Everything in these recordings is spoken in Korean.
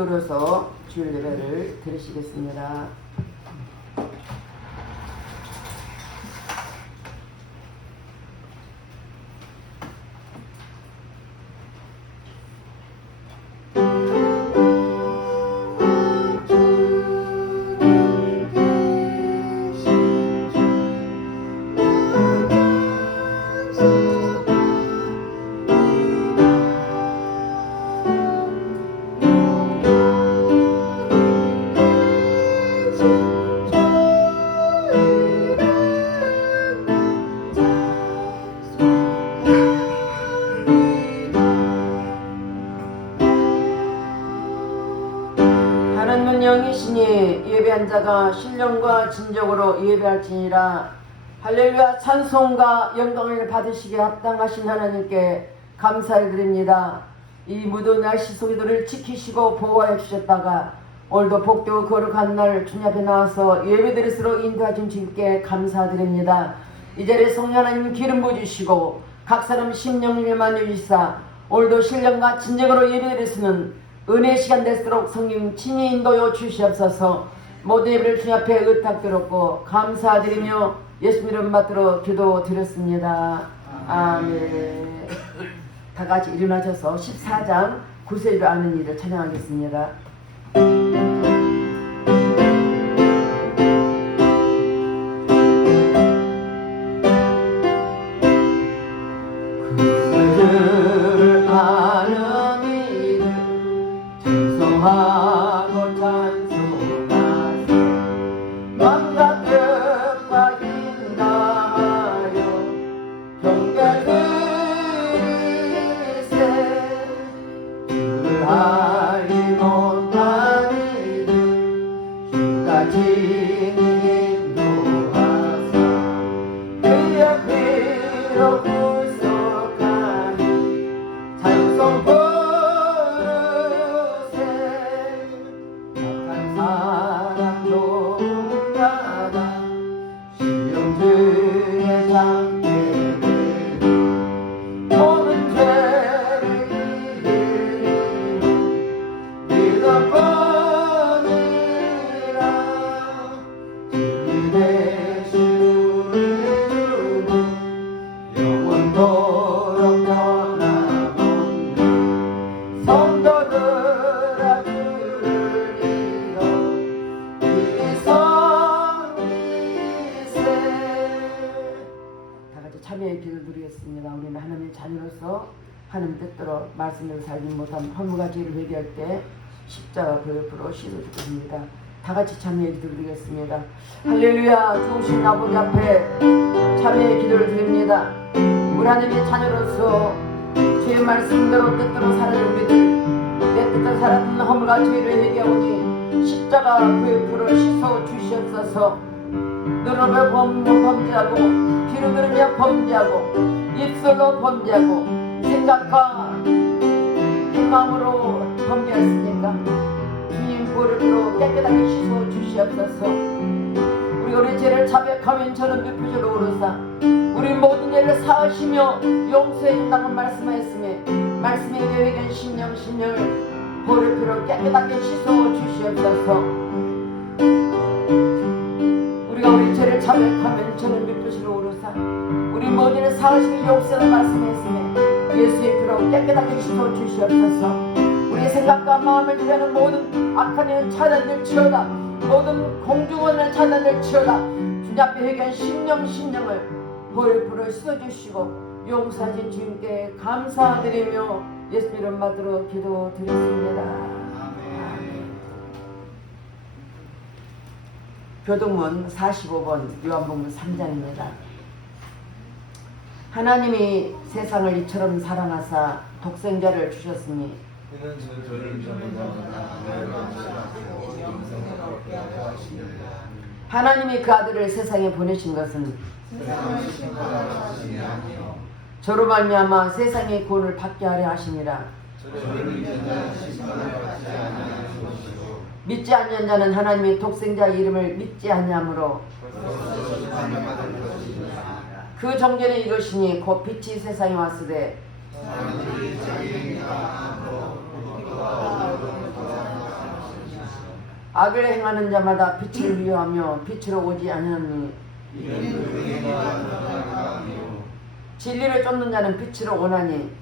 붙들어서 주일 예배를 드리시겠습니다. 하나님은 영이시니 예배한 자가 신령과 진정으로 예배할지니라. 할렐루야. 찬송과 영광을 받으시기에 합당하신 하나님께 감사를 드립니다. 이 무더운 날씨 속에들을 지키시고 보호하여 주셨다가 오늘도 복되고 거룩한 날 주님 앞에 나와서 예배드릴수록 인도하신 주님께 감사드립니다. 이 자리에 성령 하나님 기름 부어주시고 각 사람 심령을 만져주시사 오늘도 신령과 진정으로 예배드릴 수는 은혜의 시간 될수록 성령 친히 인도여 주시옵소서. 모든 예배를 주님 앞에 의탁드렸고 감사드리며 예수 이름 받들어 기도드렸습니다. 아멘. 다같이 일어나셔서 14장 구세주를 아는 일을 찬양하겠습니다. 구세주를 아는 일을 찬송하고 찬송하세. 맘과 뜻과 인다하여 경배드리세. 주를 알지 못한 이들 주까지 인도하사 그의 피로 구속하니 자유성 부르세. 착한 사람도 받아 시험 중에 잠게 되리. 모든 죄를 이기리 믿어보니라. 주님 대신 우리 주고 영원토록 변함없는 성도들아 주를 믿어 이성이세. 다같이 참여의 기도를 드리겠습니다. 우리는 하나님의 자녀로서 하나님 뜻대로 말씀대로 살지 못한 허물과 죄를 회개할 때 십자가 그 옆으로 씻어주고 있습니다. 다같이 참여의 기도를 드리겠습니다. 할렐루야. 좋으신 아버지 앞에 참여의 기도를 드립니다. 우리 하나님의 자녀로서 주의 말씀대로 뜻대로 살아야 우리들 내 뜻대로 살았던 허물과 죄를 회개하오니 십자가 그 옆으로 씻어 주시옵소서. 눈으로 범죄하고 귀로 들으며 범죄하고 입술로 범죄하고 생각과 행망으로 범죄했으니까 주님 보혈로 깨끗하게 씻어 주시옵소서. 우리 죄를 자백하면 저는 몇%로 오르사 우리 모든 죄를 사하시며 용서해 준다고 말씀하였으며 말씀에 대한 심령을 보혈로 깨끗하게 씻어 주시옵소서. 우리가 우리 죄를 자백하면 저는 몇%로 오르사 우리 모든 죄를 사하시며 용서해 말씀했으며 예수의 피로 깨끗하게 씻어 주시옵소서. 우리의 생각과 마음을 드러내는 모든 악한 일은 차단될 치로다. 모든 공중원을 차단될 치로다. 주님 앞에 회개한 심령을 보혈로 씻어주시고 용서하신 주님께 감사드리며 예수 이름 받들어 기도드렸습니다. 아멘. 교동문 45번 요한복음 3장입니다. 하나님이 세상을 이처럼 사랑하사 독생자를 주셨으니 그는 저를 전부다 멸망시키고 영생을 얻게 하려 하십니다. 하나님이 그 아들을 세상에 보내신 것은 세상을 심판하려 하심이 아니요 저로 말미암아 세상의 구원을 받게 하려 하심이라. 저를 믿는 자는 심판을 받지 아니하는 것이요 믿지 아니한 자는 하나님의 독생자 이름을 믿지 아니하므로 벌써 심판을 받을 것이니라. 그 정죄는 이것이니 곧 빛이 세상에 왔으되 사람들이 자기 행위가 함으로 빛과 어둠을 돌아가며 악을 행하는 자마다 빛을 미워하며 빛으로 오지 않으니 진리를 쫓는 자는 빛으로 오나니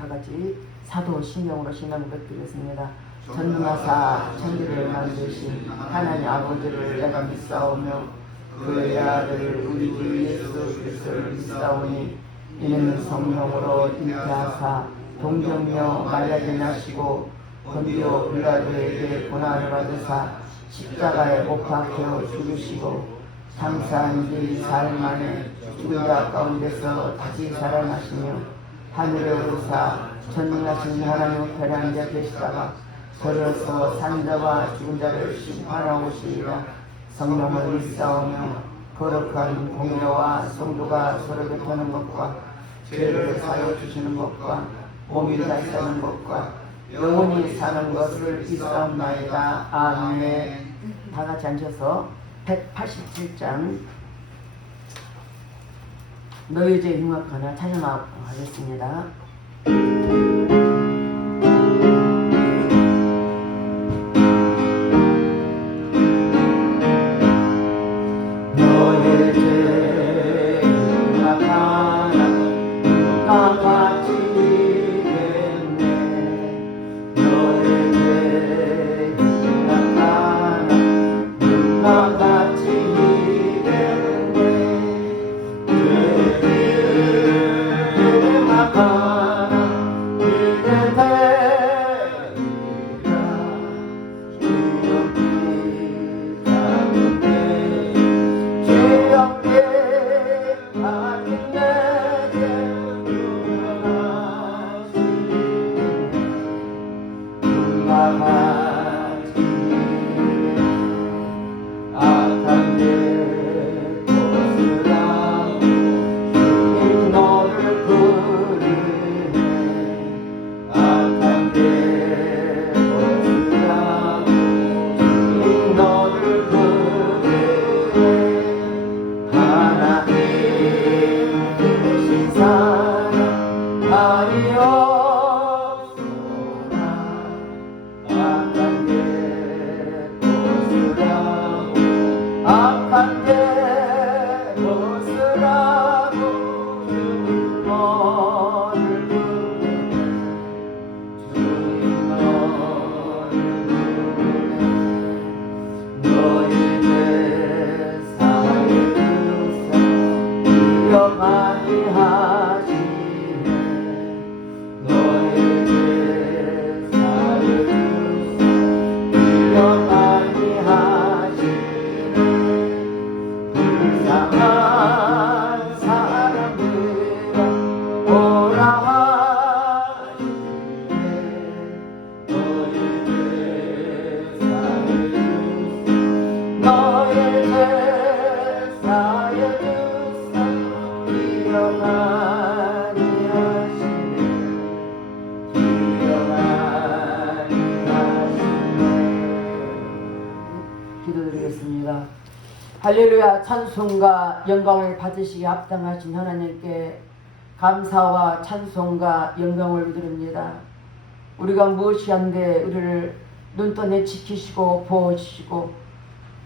다같이 사도신경으로 신앙 고백드리겠습니다. 전능하사 천지를 만드신 하나님 아버지를 내가 믿사오며 그의 아들 우리 주 예수 그리스도를 믿사오니 이는 성령으로 잉태하사 동정녀 마리아에 나시고 본디오 빌라도에게 고난을 받으사 십자가에 못 박혀 죽으시고 장사한 지 4일 만에 죽은 자 가운데서 다시 살아나시며 하늘에 오르사 전능하신 하나님 우편에 앉아 계시다가 저려서 산 자와 죽은 자를 심판하러 오시리라. 성령을 믿사오며 거룩한 공예와 성도가 서로 곁하는 것과 죄를 사여 주시는 것과 몸이 다시 사는 것과 영원히 사는 것을 믿사옵나이다. 아멘. 다 같이 앉아서 187장 너희 죄 흉악하나 찬양하겠습니다. 너의 죄 흉악하나 누가 바치겠네. 너의 죄 흉악하나 누가 바치겠네. 기도드리겠습니다. 할렐루야. 찬송과 영광을 받으시기 합당하신 하나님께 감사와 찬송과 영광을 드립니다. 우리가 무엇이 한데 우리를 눈떠내 지키시고 보호하시고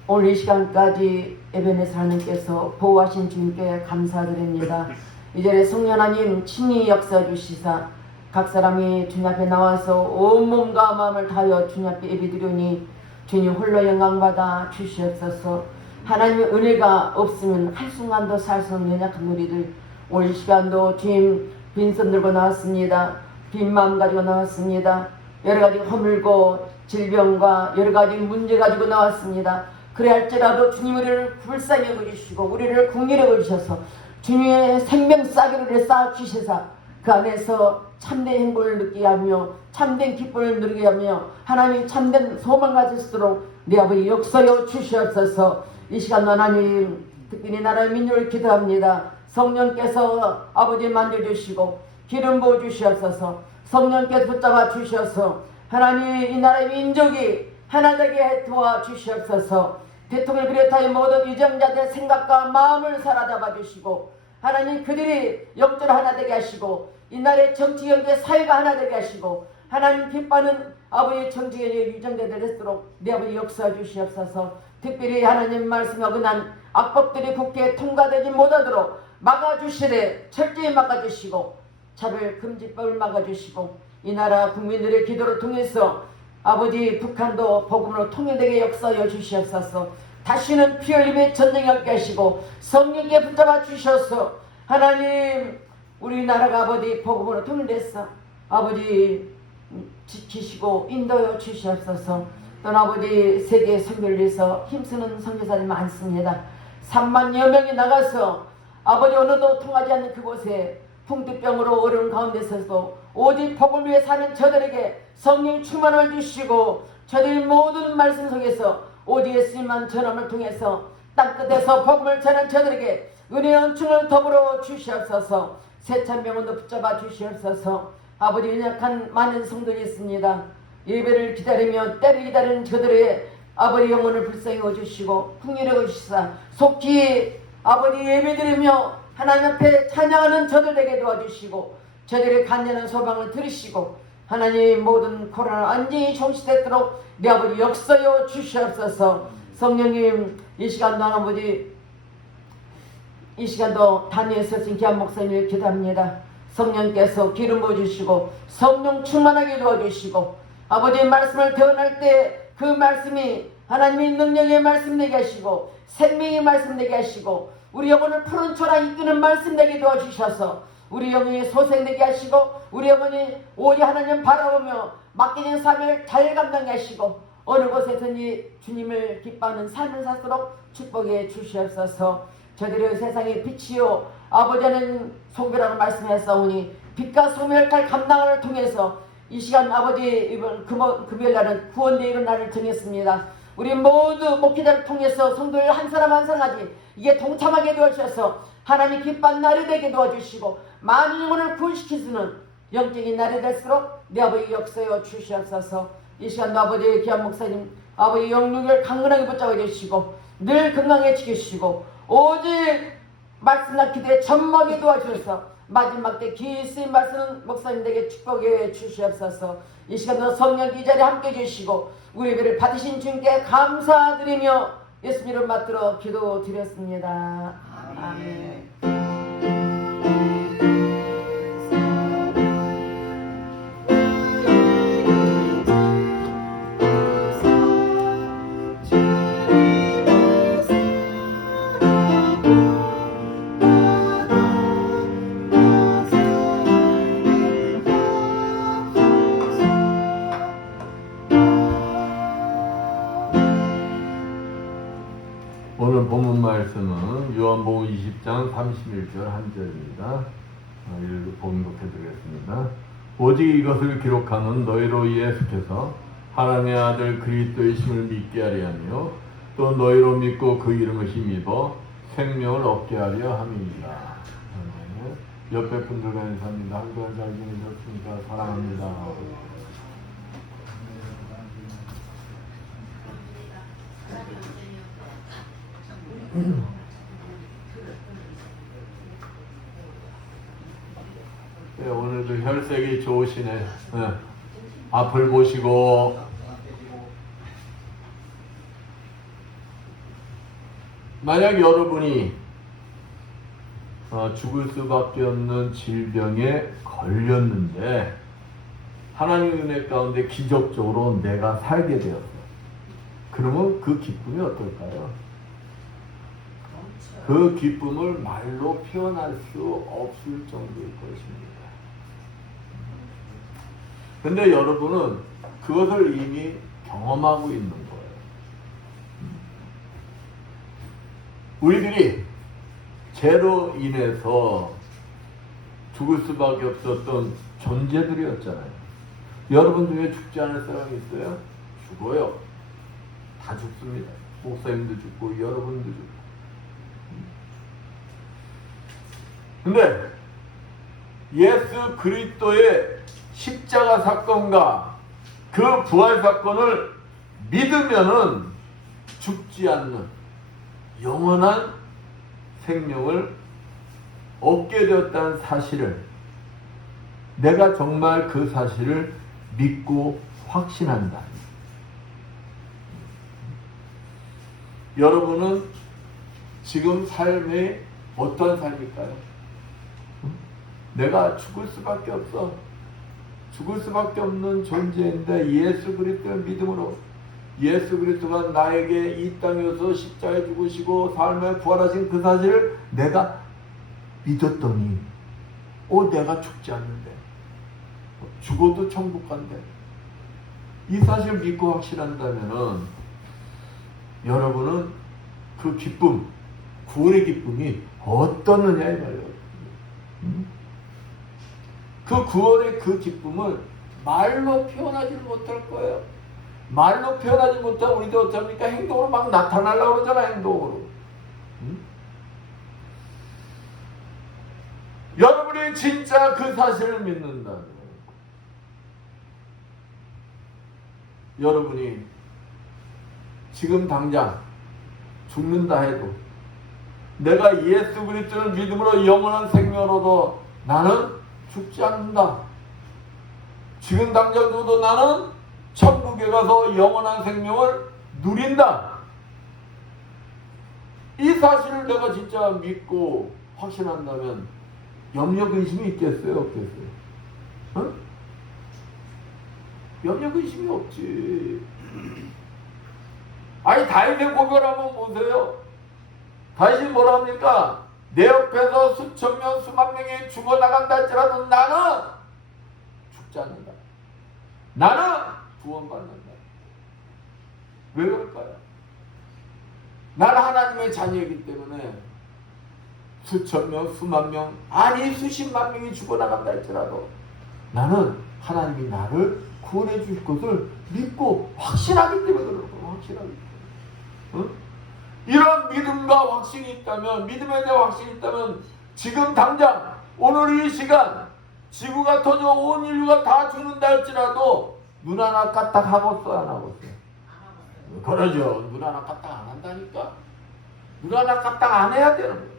오늘 이 시간까지 에베네zer 하나님께서 보호하신 주님께 감사드립니다. 이 자리에 성령 하나님 친히 역사해 주시사 각 사람이 주님 앞에 나와서 온 몸과 마음을 다하여 주님 앞에 예배드리니 주님 홀로 영광받아 주시옵소서. 하나님의 은혜가 없으면 한순간도 살 수 없는 연약한 우리들 오늘 이 시간도 주님 빈손 들고 나왔습니다. 빈 마음 가지고 나왔습니다. 여러가지 허물고 질병과 여러가지 문제 가지고 나왔습니다. 그래 할지라도 주님 우리를 불쌍히 여겨주시고 우리를 긍휼히 여겨주셔서 주님의 생명 싸기를 쌓아주시사 그 안에서 참된 행복을 느끼게 하며 참된 기쁨을 누리게 하며 하나님 참된 소망 가질 수 있도록 내 아버지 역사여 주시옵소서. 이 시간 하나님 특별히 나라의 민족을 기도합니다. 성령께서 아버지 만져주시고 기름 부어주시옵소서. 성령께서 붙잡아 주셔서 하나님 이 나라의 민족이 하나 되게 도와주시옵소서. 대통령을 비롯하여 모든 유정자들의 생각과 마음을 사로잡아 주시고 하나님 그들이 영적으로 하나 되게 하시고 이 나라의 정치 경제 사회가 하나 되게 하시고 하나님 기뻐하는 아버지의 정치경제 유정자들 될수록 내 아버지 역사해 주시옵소서. 특별히 하나님 말씀에 어긋난 악법들이 국회에 통과되지 못하도록 막아주시되 철저히 막아주시고 차별금지법을 막아주시고 이 나라 국민들의 기도를 통해서 아버지 북한도 복음으로 통일되게 역사하여 주시옵소서. 다시는 피 흘림의 전쟁이 없게 하시고 성령께 붙잡아 주셔서 하나님 우리나라가 아버지 복음으로 통일됐어. 아버지 지키시고 인도하여 주시옵소서. 또는 아버지 세계 선교를 위해서 힘쓰는 선교사들이 많습니다. 3만여 명이 나가서 아버지 어느도 통하지 않는 그곳에 풍토병으로 어려운 가운데서도 오직 복음을 위해 사는 저들에게 성령 충만을 주시고 저들이 모든 말씀 속에서 오직 예수님만 전함을 통해서 땅끝에서 복음을 전한 저들에게 은혜의 은총을 더불어 주시옵소서. 세찬 병원도 붙잡아 주시옵소서. 아버지 연약한 많은 성도들이 있습니다. 예배를 기다리며 때를 기다리는 저들의 아버지 영혼을 불쌍히 여주시고 풍요를 여주시사 속히 아버지 예배 드리며 하나님 앞에 찬양하는 저들에게 도와주시고 저들의 간절한 소망을 들으시고 하나님 모든 코로나 완전히 종식되도록 내 아버지 역사여 주시옵소서. 성령님 이 시간도 아버지 이 시간도 단위에서 진기한 목사님을 기도합니다. 성령께서 기름 부어주시고 성령 충만하게 도와주시고 아버지의 말씀을 대언할 때 그 말씀이 하나님의 능력의 말씀 되게 하시고 생명의 말씀 되게 하시고 우리 영혼을 푸른 초라 이끄는 말씀 되게 도와주셔서 우리 영혼이 소생되게 하시고 우리 영혼이 오직 하나님 바라보며 맡겨진 삶을 잘 감당하게 하시고 어느 곳에서든지 주님을 기뻐하는 삶을 살도록 축복해 주시옵소서. 저들의 세상의 빛이요 아버지는 송별하는 말씀하셨사오니 빛과 소멸할 감당을 통해서 이 시간 아버지 이번 금요일날은 구원되어 이른 날을 정했습니다. 우리 모두 목회자를 통해서 성도를 한 사람 한 사람까지 이게 동참하게 도와주셔서 하나님 기뻐한 날이 되게 도와주시고 많은 영혼을 구원시키시는 영적인 날이 될수록 내 아버지 역사여 주시옵소서. 이 시간도 아버지 귀한 목사님 아버지 영육을 강건하게 붙잡아 주시고 늘 건강해 지키시고 오직 말씀과 기도에 전막에 도와주셔서 마지막 때 기쓰인 말씀은 목사님들에게 축복해 주시옵소서. 이 시간도 성령 이 자리에 함께 주시고 우리 예배를 받으신 주님께 감사드리며 예수님을 받들어 기도드렸습니다. 아멘. 오늘 본문 말씀은 요한복음 20장 31절 한 절입니다. 봉독해 드리겠습니다. 오직 이것을 기록하는 너희로 예수께서 하나님의 아들 그리스도이심을 믿게 하려 하며 또 너희로 믿고 그 이름을 힘입어 생명을 얻게 하려 함이니라. 옆에 분들과 인사합니다. 한국은 잘 지내셨습니까? 사랑합니다. 네, 오늘도 혈색이 좋으시네. 네. 앞을 보시고 만약 여러분이 죽을 수밖에 없는 질병에 걸렸는데 하나님의 은혜 가운데 기적적으로 내가 살게 되었어. 그러면 그 기쁨이 어떨까요? 그 기쁨을 말로 표현할 수 없을 정도일 것입니다. 근데 여러분은 그것을 이미 경험하고 있는 거예요. 우리들이 죄로 인해서 죽을 수밖에 없었던 존재들이었잖아요. 여러분 중에 죽지 않을 사람이 있어요? 죽어요. 다 죽습니다. 목사님도 죽고 여러분도 죽고. 근데 예수 그리스도의 십자가 사건과 그 부활 사건을 믿으면은 죽지 않는 영원한 생명을 얻게 되었다는 사실을, 내가 정말 그 사실을 믿고 확신한다. 여러분은 지금 삶이 어떤 삶일까요? 내가 죽을 수밖에 없어. 죽을 수밖에 없는 존재인데 예수 그리스도의 믿음으로, 예수 그리스도가 나에게 이 땅에 오셔서 십자가에 죽으시고 삶에 부활하신 그 사실을 내가 믿었더니 내가 죽지 않는데, 죽어도 천국 간대. 이 사실을 믿고 확신한다면은 여러분은 그 기쁨, 구원의 기쁨이 어떻느냐 이 말이에요. 그 구원의 그 기쁨을 말로 표현하지 못할 거예요. 말로 표현하지 못하면 우리도 어떡합니까? 행동으로 막 나타나려고 그러잖아, 행동으로. 여러분이 진짜 그 사실을 믿는다면, 여러분이 지금 당장 죽는다 해도 내가 예수 그리스도를 믿음으로 영원한 생명으로도 나는 죽지 않는다. 지금 당장 죽어도 나는 천국에 가서 영원한 생명을 누린다. 이 사실을 내가 진짜 믿고 확신한다면 염려 근심이 있겠어요, 없겠어요? 어? 염려 근심이 없지. 아니 다윗의 고백을 한번 보세요. 다윗이 뭐라 합니까? 내 옆에서 수천 명 수만 명이 죽어나간다 할지라도 나는 죽지 않는다. 나는 구원받는다. 왜 그럴까요? 나는 하나님의 자녀이기 때문에 수천 명 수만 명 아니 수십만 명이 죽어나간다 할지라도 나는 하나님이 나를 구원해 주실 것을 믿고 확신하기 때문에 그런 거예요. 확신하기 때문에. 응? 이런 믿음과 확신이 있다면, 믿음에 대한 확신이 있다면 지금 당장 오늘 이 시간 지구가 터져 온 인류가 다 죽는다 할지라도 눈 하나 까딱 하겠어요, 안 하겠어요? 그러죠. 눈 하나 까딱 안 한다니까. 눈 하나 까딱 안 해야 되는 거예요.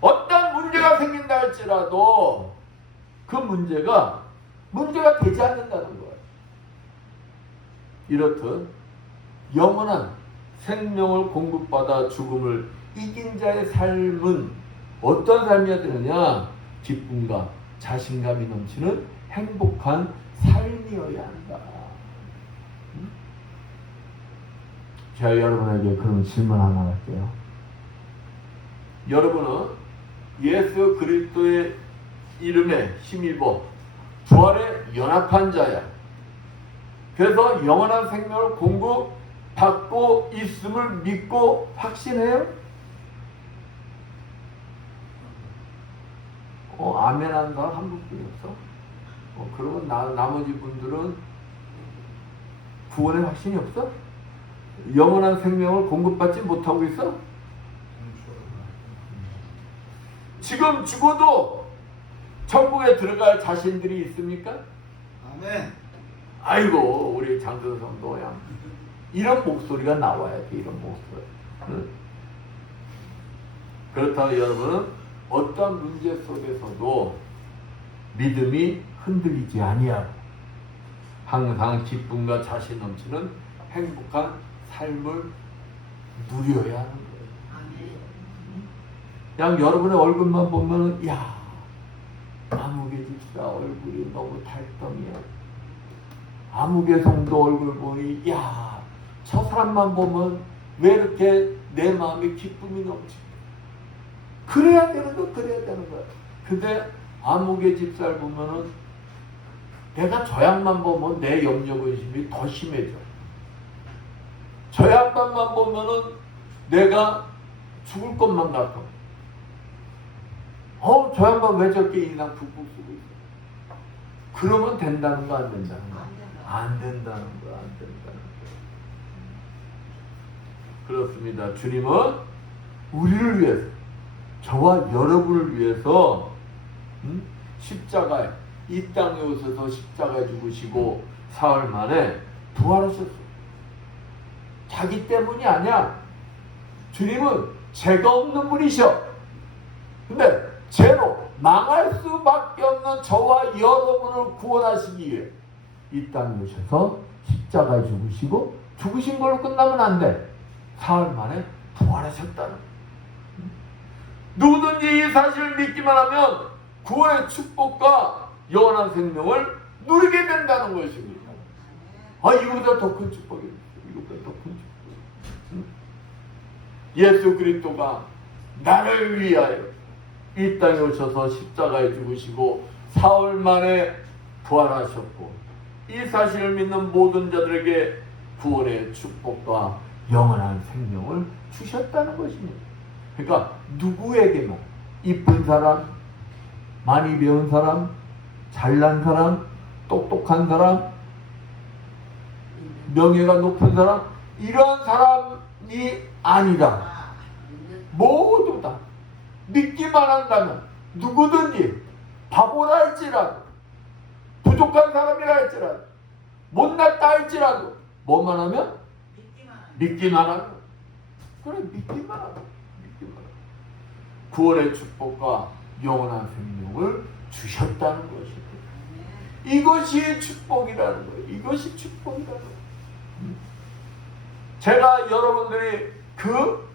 어떤 문제가 생긴다 할지라도 그 문제가 되지 않는다는 거예요. 이렇듯 영원한 생명을 공급받아 죽음을 이긴 자의 삶은 어떤 삶이어야 되느냐? 기쁨과 자신감이 넘치는 행복한 삶이어야 한다. 제가 여러분에게 그런 질문 하나 할게요. 여러분은 예수 그리스도의 이름에 힘입어 부활에 연합한 자야. 그래서 영원한 생명을 공급받고 있음을 믿고 확신해요? 아멘 하는 사람 한 분뿐이 없어? 그러면 나머지 분들은 구원의 확신이 없어? 영원한 생명을 공급받지 못하고 있어? 지금 죽어도 천국에 들어갈 자신들이 있습니까? 아멘. 아이고 우리 장선 성도야, 이런 목소리가 나와야 돼. 이런 목소리. 응? 그렇다면 여러분은 어떤 문제 속에서도 믿음이 흔들리지 아니하고 항상 기쁨과 자신 넘치는 행복한 삶을 누려야 하는 거예요. 그냥 여러분의 얼굴만 보면 야, 아무개 집사 얼굴이 너무 달덩이야. 아무개 성도 얼굴 보니 야, 저 사람만 보면 왜 이렇게 내 마음에 기쁨이 넘치지? 그래야 되는 거, 그래야 되는 거야. 근데 아무개 집사를 보면은 내가 저 양만 보면 내 염려 근심이 더 심해져. 저 양반만 보면은 내가 죽을 것만 같아. 저 양반 왜 저렇게 인상 푹푹 쓰고 있어? 그러면 된다는 거, 안 된다는 거? 안 된다는 거, 안 된다는 거. 그렇습니다. 주님은 우리를 위해서, 저와 여러분을 위해서 십자가에, 이 땅에 오셔서 십자가에 죽으시고 사흘 만에 부활하셨어요. 자기 때문이 아니야. 주님은 죄가 없는 분이셔. 근데 죄로 망할 수밖에 없는 저와 여러분을 구원하시기 위해 이 땅에 오셔서 십자가에 죽으시고, 죽으신 걸로 끝나면 안 돼. 사흘 만에 부활하셨다는. 누구든지 이 사실을 믿기만 하면 구원의 축복과 영원한 생명을 누리게 된다는 것입니다. 이거보다 더 큰 축복이 있어요. 이거보다 더 큰 축복. 예수 그리스도가 나를 위하여 이 땅에 오셔서 십자가에 죽으시고 사흘 만에 부활하셨고, 이 사실을 믿는 모든 자들에게 구원의 축복과 영원한 생명을 주셨다는 것입니다. 그러니까 누구에게만, 이쁜 사람, 많이 배운 사람, 잘난 사람, 똑똑한 사람, 명예가 높은 사람, 이러한 사람이 아니라 모두 다 믿기만 한다면 누구든지 바보라 할지라도, 부족한 사람이라 할지라도, 못났다 할지라도 뭐만 하면? 믿기만 하면. 그래, 믿기만 하면. 구원의 축복과 영원한 생명을 주셨다는 것입니다. 이것이 축복이라는 거예요. 이것이 축복이라는 거예요. 제가 여러분들이 그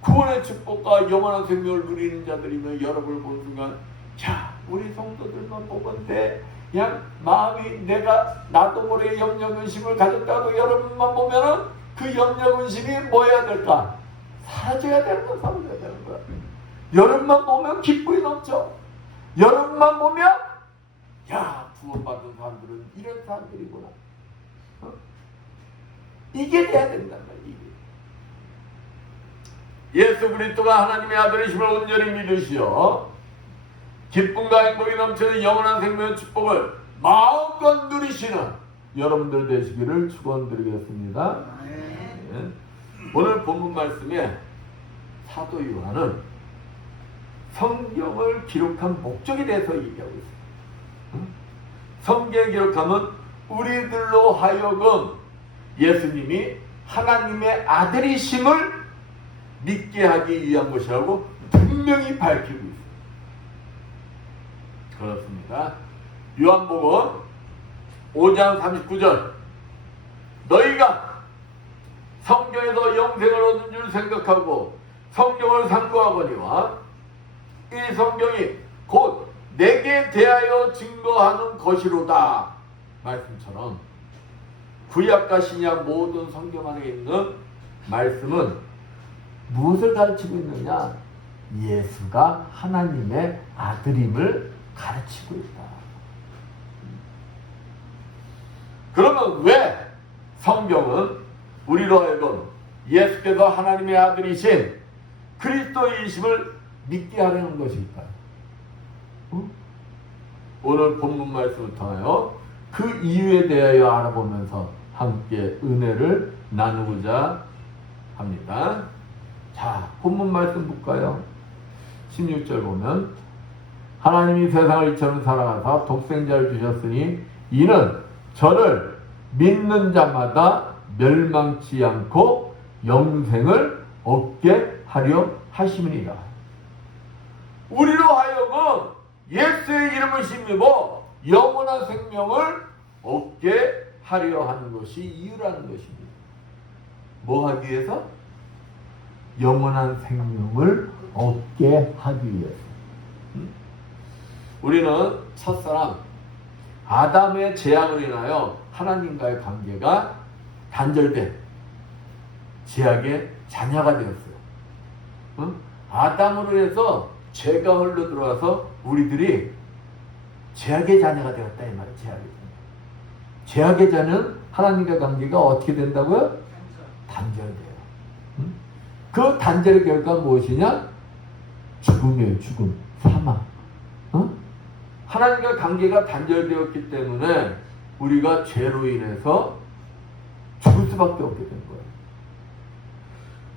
구원의 축복과 영원한 생명을 누리는 자들이면 여러분을 보는 순간, 자, 우리 성도들만 보건대 그냥 마음이, 내가 나도 모르게 염려근심을 가졌다고 여러분만 보면은 그 염려근심이 뭐 해야 될까? 사라져야 되는 거야. 사라져야 되는 거야. 여러분만 보면 기쁨이 넘쳐. 여러분만 보면, 야, 구원받은 사람들은 이런 사람들이구나. 이게 돼야 된단 말이야. 예수 그리스도가 하나님의 아들이심을 온전히 믿으시어 기쁨과 행복이 넘치는 영원한 생명의 축복을 마음껏 누리시는 여러분들 되시기를 축원드리겠습니다. 네. 오늘 본문 말씀에 사도 요한은 성경을 기록한 목적에 대해서 얘기하고 있어요. 성경에 기록하면 우리들로 하여금 예수님이 하나님의 아들이심을 믿게 하기 위한 것이라고 분명히 밝히고 있습니다. 그렇습니다. 요한복음 5장 39절, 너희가 성경에서 영생을 얻은 줄 생각하고 성경을 상고하거니와 이 성경이 곧 내게 대하여 증거하는 것이로다. 말씀처럼 구약과 신약 모든 성경 안에 있는 말씀은 무엇을 가르치고 있느냐? 예수가 하나님의 아들임을 가르치고 있다. 그러면 왜 성경은 우리로 하여금 예수께서 하나님의 아들이신 그리스도이심을 믿게 하려는 것일까요? 오늘 본문 말씀부터요, 그 이유에 대하여 알아보면서 함께 은혜를 나누고자 합니다. 자, 본문 말씀 볼까요? 16절 보면, 하나님이 세상을 이처럼 사랑하사 독생자를 주셨으니 이는 저를 믿는 자마다 멸망치 않고 영생을 얻게 하려 하심이니라. 우리로 하여금 예수의 이름을 힘입어 영원한 생명을 얻게 하려 하는 것이 이유라는 것입니다. 뭐 하기 위해서? 영원한 생명을 얻게 하기 위해서. 우리는 첫사람 아담의 죄악으로 인하여 하나님과의 관계가 단절된 죄악의 자녀가 되었어요. 아담으로 해서 죄가 흘러 들어와서 우리들이 죄악의 자녀가 되었다 이 말이에요. 죄악의 자녀는 하나님과 관계가 어떻게 된다고요? 단절돼요. 그 단절의 결과가 무엇이냐? 죽음이에요. 죽음, 사망. 하나님과 관계가 단절되었기 때문에 우리가 죄로 인해서 죽을 수밖에 없게 된 거예요.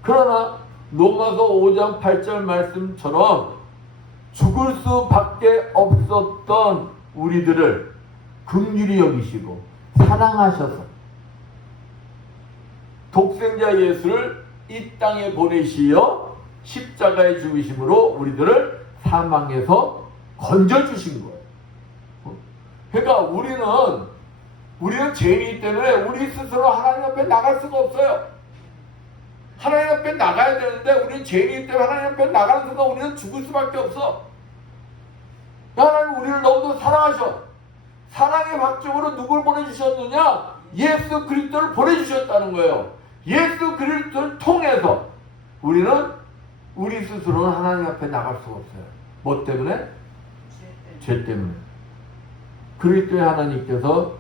그러나 로마서 5장 8절 말씀처럼 죽을 수밖에 없었던 우리들을 긍휼히 여기시고 사랑하셔서 독생자 예수를 이 땅에 보내시어 십자가의 죽으심으로 우리들을 사망에서 건져주신 거예요. 그러니까 우리는 죄인이기 때문에 우리 스스로 하나님 앞에 나갈 수가 없어요. 하나님 앞에 나가야 되는데 우리는 죄인이기 때문에 하나님 앞에 나가는 순간 우리는 죽을 수밖에 없어. 하나님 우리를 너무도 사랑하셔. 사랑의 박정으로 누굴 보내주셨느냐? 예수 그리스도를 보내주셨다는 거예요. 예수 그리스도를 통해서 우리는 우리 스스로는 하나님 앞에 나갈 수가 없어요. 뭐 때문에? 죄 때문에. 그리스도의 하나님께서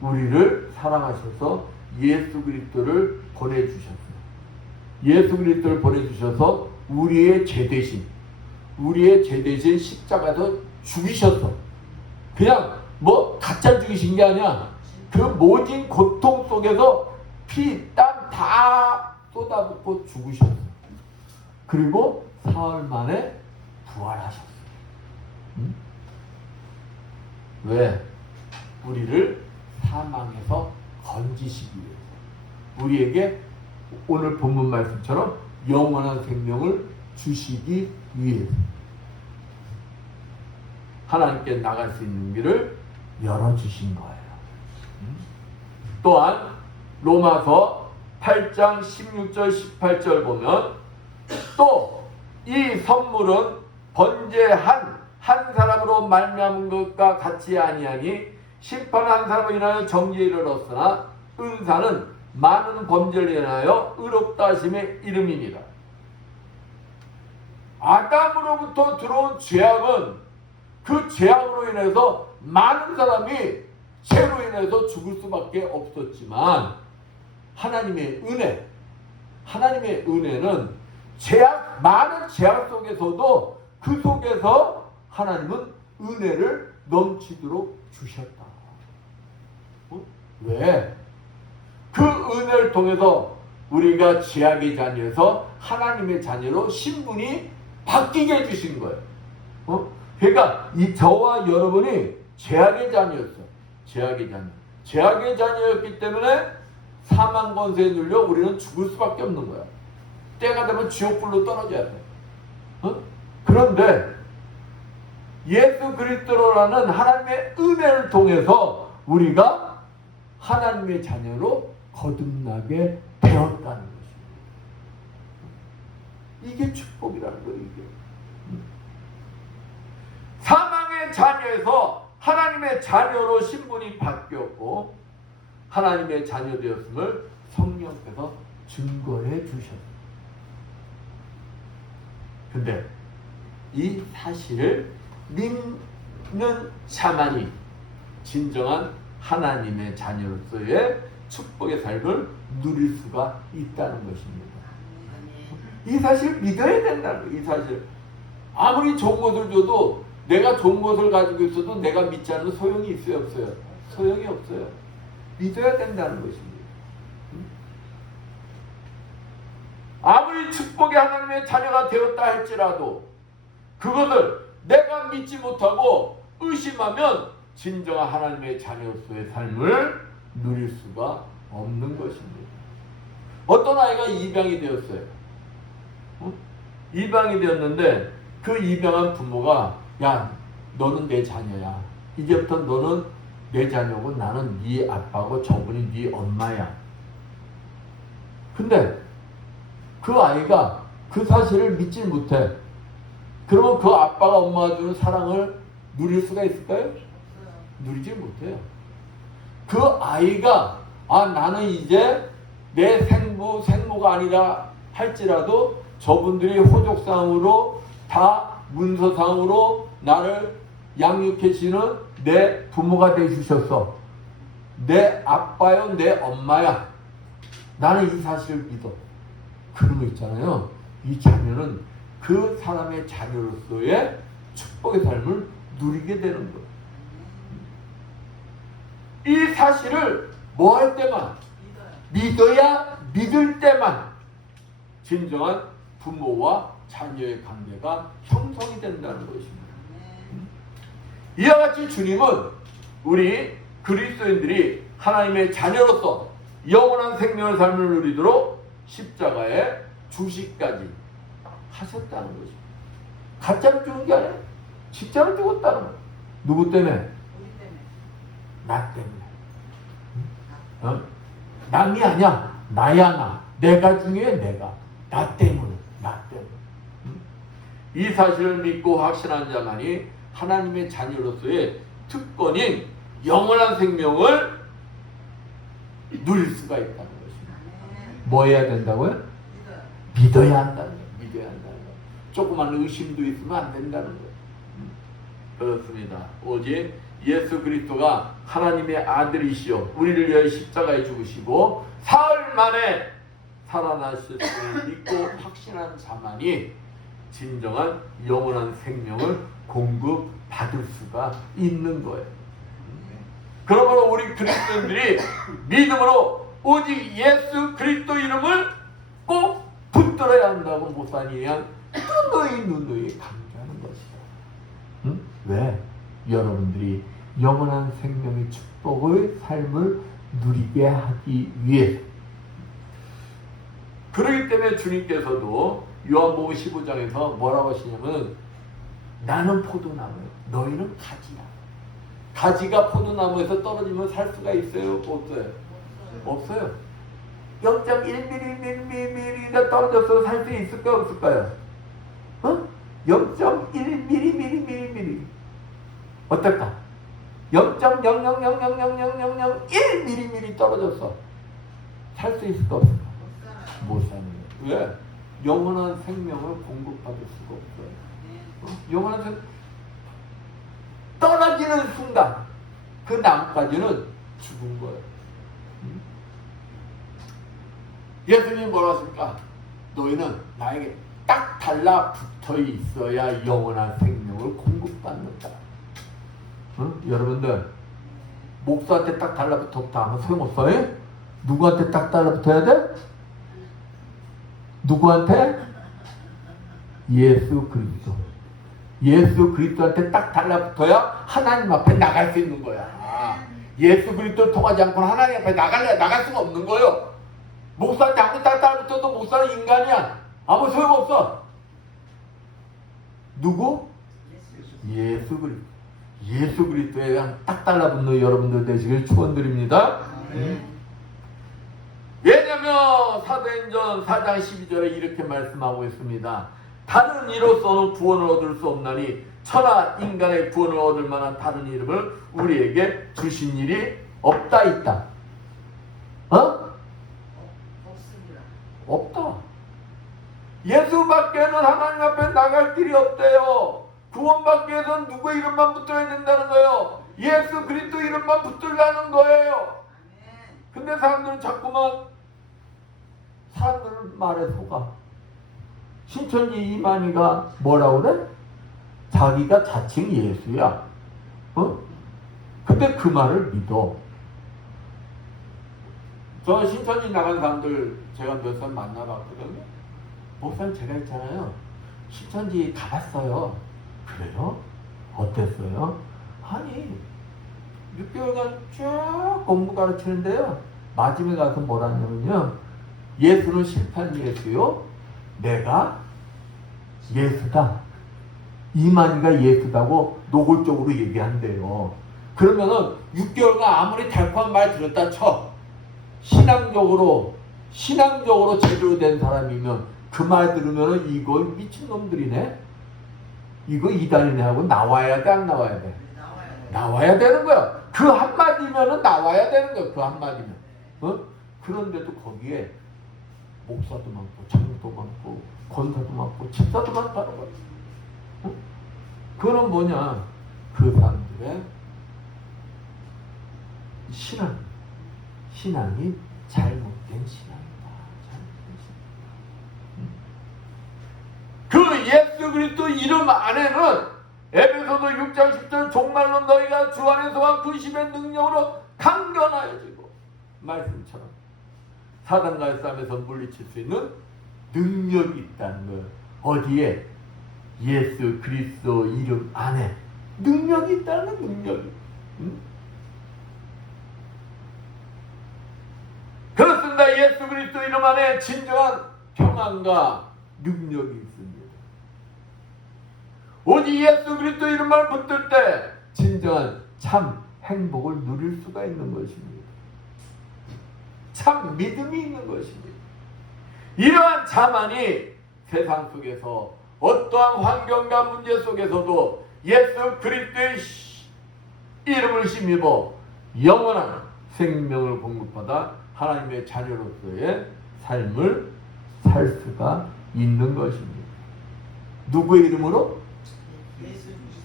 우리를 사랑하셔서 예수 그리스도를 보내주셨어요. 예수 그리스도를 보내주셔서 우리의 죄 대신 십자가에서 죽이셨어. 그냥 뭐 가짜 죽이신 게 아니야. 그 모진 고통 속에서 피, 땀 다 쏟아붓고 죽으셨어. 그리고 사흘 만에 부활하셨어. 응? 왜? 우리를 사망에서 건지시기 위해서. 우리에게 오늘 본문 말씀처럼 영원한 생명을 주시기 위해서. 하나님께 나갈 수 있는 길을 열어주신 거예요. 또한 로마서 8장 16절 18절 보면 또 이 선물은 번제한 한 사람으로 말미암은 것과 같이 아니하니 심판 한 사람으로 인하여 정죄에 이르렀으나 은사는 많은 범죄를 인하여 의롭다 하심의 이름이니라. 아담으로부터 들어온 죄악은 그 죄악으로 인해서 많은 사람이 죄로 인해서 죽을 수밖에 없었지만 하나님의 은혜는 많은 죄악 속에서도 그 속에서 하나님은 은혜를 넘치도록 주셨다. 왜? 그 은혜를 통해서 우리가 죄악의 자녀에서 하나님의 자녀로 신분이 바뀌게 해주신 거예요. 그러니까 저와 여러분이 죄악의 자녀였어요. 죄악의 자녀였기 때문에 사망 권세에 눌려 우리는 죽을 수밖에 없는 거야. 때가 되면 지옥불로 떨어져야 돼. 그런데 예수 그리스도라는 하나님의 은혜를 통해서 우리가 하나님의 자녀로 거듭나게 되었다는 것입니다. 이게 축복이라는 거예요. 이게. 사망의 자녀에서 하나님의 자녀로 신분이 바뀌었고 하나님의 자녀 되었음을 성령께서 증거해 주셨습니다. 근데 이 사실을 믿는 자만이 진정한 하나님의 자녀로서의 축복의 삶을 누릴 수가 있다는 것입니다. 이 사실을 믿어야 된다는 거예요. 이 사실. 아무리 좋은 것을 줘도 내가 좋은 것을 가지고 있어도 내가 믿지 않으면 소용이 있어요, 없어요? 소용이 없어요. 믿어야 된다는 것입니다. 아무리 축복의 하나님의 자녀가 되었다 할지라도 그것을 내가 믿지 못하고 의심하면 진정한 하나님의 자녀로서의 삶을 누릴 수가 없는 것입니다. 어떤 아이가 입양이 되었어요. 입양이 되었는데 그 입양한 부모가 야, 너는 내 자녀야. 이제부터 너는 내 자녀고 나는 네 아빠고 저분이 네 엄마야. 근데 그 아이가 그 사실을 믿지 못해. 그러면 그 아빠가 엄마가 주는 사랑을 누릴 수가 있을까요? 누리지 못해요. 그 아이가 나는 이제 내 생모가 아니라 할지라도 저분들이 호족상으로 다 문서상으로 나를 양육해 주시는 내 부모가 되주셨어. 내 아빠요, 내 엄마야. 나는 이 사실을 믿어. 그런 거 있잖아요. 이 자녀는 그 사람의 자녀로서의 축복의 삶을 누리게 되는 거예요. 이 사실을 뭐 할 때만? 믿을 때만 진정한 부모와 자녀의 관계가 형성이 된다는 것입니다. 이와 같이 주님은 우리 그리스도인들이 하나님의 자녀로서 영원한 생명의 삶을 누리도록 십자가에 주시까지 하셨다는 것입니다. 가짜로 죽은 게 아니라 진짜로 죽었다는 거예요. 누구 때문에? 우리 때문에. 나 때문에. 어? 남이 아니야. 나야 나. 내가 중요해. 내가. 나 때문에. 나 때문에. 이 사실을 믿고 확신한 자만이 하나님의 자녀로서의 특권인 영원한 생명을 누릴 수가 있다는 것입니다. 뭐 해야 된다고요? 믿어야 한다는 거예요. 믿어야 한다는 거예요. 조그만 의심도 있으면 안 된다는 거예요. 그렇습니다. 오직 예수 그리스도가 하나님의 아들이시여 우리를 위하여 십자가에 죽으시고 사흘 만에 살아나셨음을 믿고 확신한 자만이 진정한 영원한 생명을 공급받을 수가 있는 거예요. 그러므로 우리 그리스도인들이 믿음으로 오직 예수 그리스도 이름을 꼭 붙들어야 한다고 목사님이 누누이 강조하는 것이죠. 응? 왜? 여러분들이 영원한 생명의 축복의 삶을 누리게 하기 위해서. 그렇기 때문에 주님께서도 요한복음 15장에서 뭐라고 하시냐면 나는 포도나무요 너희는 가지야. 가지가 포도나무에서 떨어지면 살 수가 있어요? 없어요? 없어요. 0.1mm가 떨어져서 살 수 있을까요? 없을까요? 어? 0.1mm 어떨까? 0.000000001mm 떨어졌어. 살 수 있을까? 없을까? 못 사는 거예요. 왜? 영원한 생명을 공급받을 수가 없어요. 영원한 생명 떨어지는 순간 그 나뭇가지는 죽은 거예요. 예수님이 뭐라 하십니까? 너희는 나에게 딱 달라붙어 있어야 영원한 생명을 공급받는다. 응? 여러분들 목사한테 딱 달라붙었다 하면 소용없어요? 누구한테 딱 달라붙어야 돼? 누구한테? 예수 그리스도. 예수 그리스도한테 딱 달라붙어야 하나님 앞에 나갈 수 있는 거야. 예수 그리스도를 통하지 않고는 하나님 앞에 나갈 수가 없는 거예요. 목사한테 아무 딱 달라붙어도 목사는 인간이야. 아무 소용없어. 누구? 예수 그리스도. 예수 그리스도에 딱 달라붙는 여러분들 되시길 축원드립니다. 왜냐하면 사도행전 4장 12절에 이렇게 말씀하고 있습니다. 다른 이로서는 구원을 얻을 수 없나니 천하 인간의 구원을 얻을 만한 다른 이름을 우리에게 주신 일이 없다 있다. 어? 없습니다. 없다. 예수밖에는 하나님 앞에 나갈 길이 없대요. 구원받기 위해서는 누구의 이름만 붙들어야 된다는 거예요. 예수 그리스도 이름만 붙들라는 거예요. 근데 사람들은 자꾸만 사람들 말에 속아. 신천지 이만희가 뭐라고 그래? 자기가 자칭 예수야. 어? 근데 그 말을 믿어. 저 신천지 나간 사람들 제가 몇 살 만나봤거든요. 목사님 제가 있잖아요. 신천지 가봤어요. 그래요? 어땠어요? 아니 6개월간 쭉 공부 가르치는데요. 마지막에 가서 뭐라 하냐면요. 예수는 실패한 예수요. 내가 예수다. 이만희가 예수다고 노골적으로 얘기한대요. 그러면은 6개월간 아무리 달콤한 말 들었다 쳐. 신앙적으로 제대로 된 사람이면 그 말 들으면은 이거 미친놈들이네. 이거 이단이네 하고 나와야 돼, 안 나와야 돼? 나와야 되는 거야. 그 한마디면은 나와야 되는 거야. 그 한마디면. 어? 그런데도 거기에 목사도 많고 장로도 많고 권사도 많고 집사도 많다는 거야. 어? 그거는 뭐냐? 그 사람들의 신앙이 잘못된 신앙이다. 그 예수 그리스도 이름 안에는 에베소서 6장 10절 정말로 너희가 주 안에서와 그 힘의 능력으로 강건하여지고 말씀처럼 사단과의 싸움에서 물리칠 수 있는 능력이 있다는 거예요. 어디에? 예수 그리스도 이름 안에 능력이 있다는 능력이. 응? 그렇습니다. 예수 그리스도 이름 안에 진정한 평안과 능력이 있습니다. 오직 예수 그리스도 이름만 붙들 때 진정한 참 행복을 누릴 수가 있는 것입니다. 참 믿음이 있는 것입니다. 이러한 자만이 세상 속에서 어떠한 환경과 문제 속에서도 예수 그리스도의 이름을 힘입어 영원한 생명을 공급받아 하나님의 자녀로서의 삶을 살 수가 있는 것입니다. 누구의 이름으로?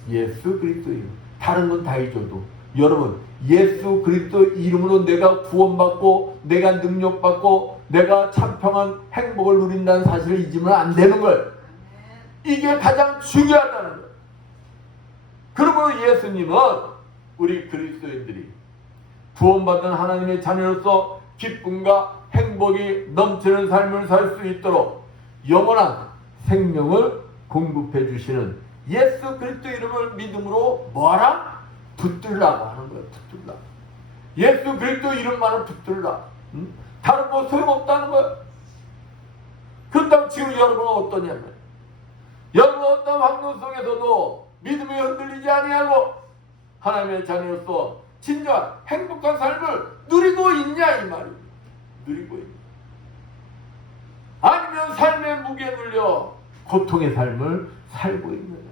예수 그리스도 이름. 다른 건 다 잊어도 여러분 예수 그리스도 이름으로 내가 구원받고 내가 능력받고 내가 참평한 행복을 누린다는 사실을 잊으면 안 되는 거예요. 이게 가장 중요하다는 거예요. 그러므로 예수님은 우리 그리스도인들이 구원받은 하나님의 자녀로서 기쁨과 행복이 넘치는 삶을 살 수 있도록 영원한 생명을 공급해 주시는 예수 그리스도 이름을 믿음으로 뭐하라? 붙들라고 하는 거예요. 붙들라. 예수 그리스도 이름만을 붙들라. 다른 거 소용없다는 거예요. 그렇다면 지금 여러분은 어떠냐면 여러분 어떤 환경 속에서도 믿음이 흔들리지 아니하고 하나님의 자녀로서 진정한 행복한 삶을 누리고 있냐 이 말입니다. 누리고 있냐. 아니면 삶의 무게에 눌려 고통의 삶을 살고 있느냐.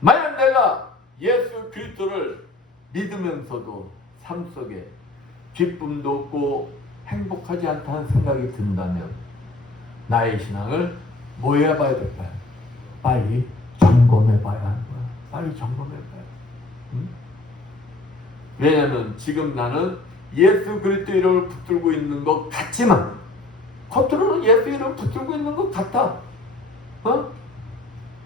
만약 내가 예수 그리스도를 믿으면서도 삶 속에 기쁨도 없고 행복하지 않다는 생각이 든다면 나의 신앙을 뭐 해봐야 될까요? 빨리 점검해 봐야 하는 거야. 빨리 점검해 봐야. 응? 왜냐하면 지금 나는 예수 그리스도 이름을 붙들고 있는 것 같지만 겉으로는 예수 이름을 붙들고 있는 것 같아.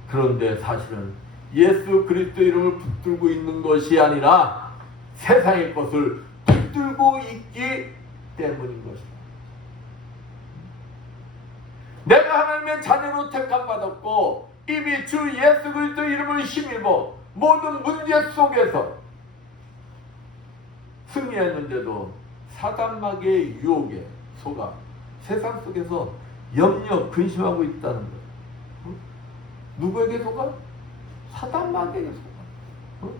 그런데 사실은 예수 그리스도 이름을 붙들고 있는 것이 아니라 세상의 것을 붙들고 있기 때문인 것이다. 내가 하나님의 자녀로 택함받았고 이미 주 예수 그리스도 이름을 힘입어 모든 문제 속에서 승리했는데도 사단마귀의 유혹에 속아 세상 속에서 염려 근심하고 있다는 거예요. 누구에게 속아? 사단마귀에게 속아.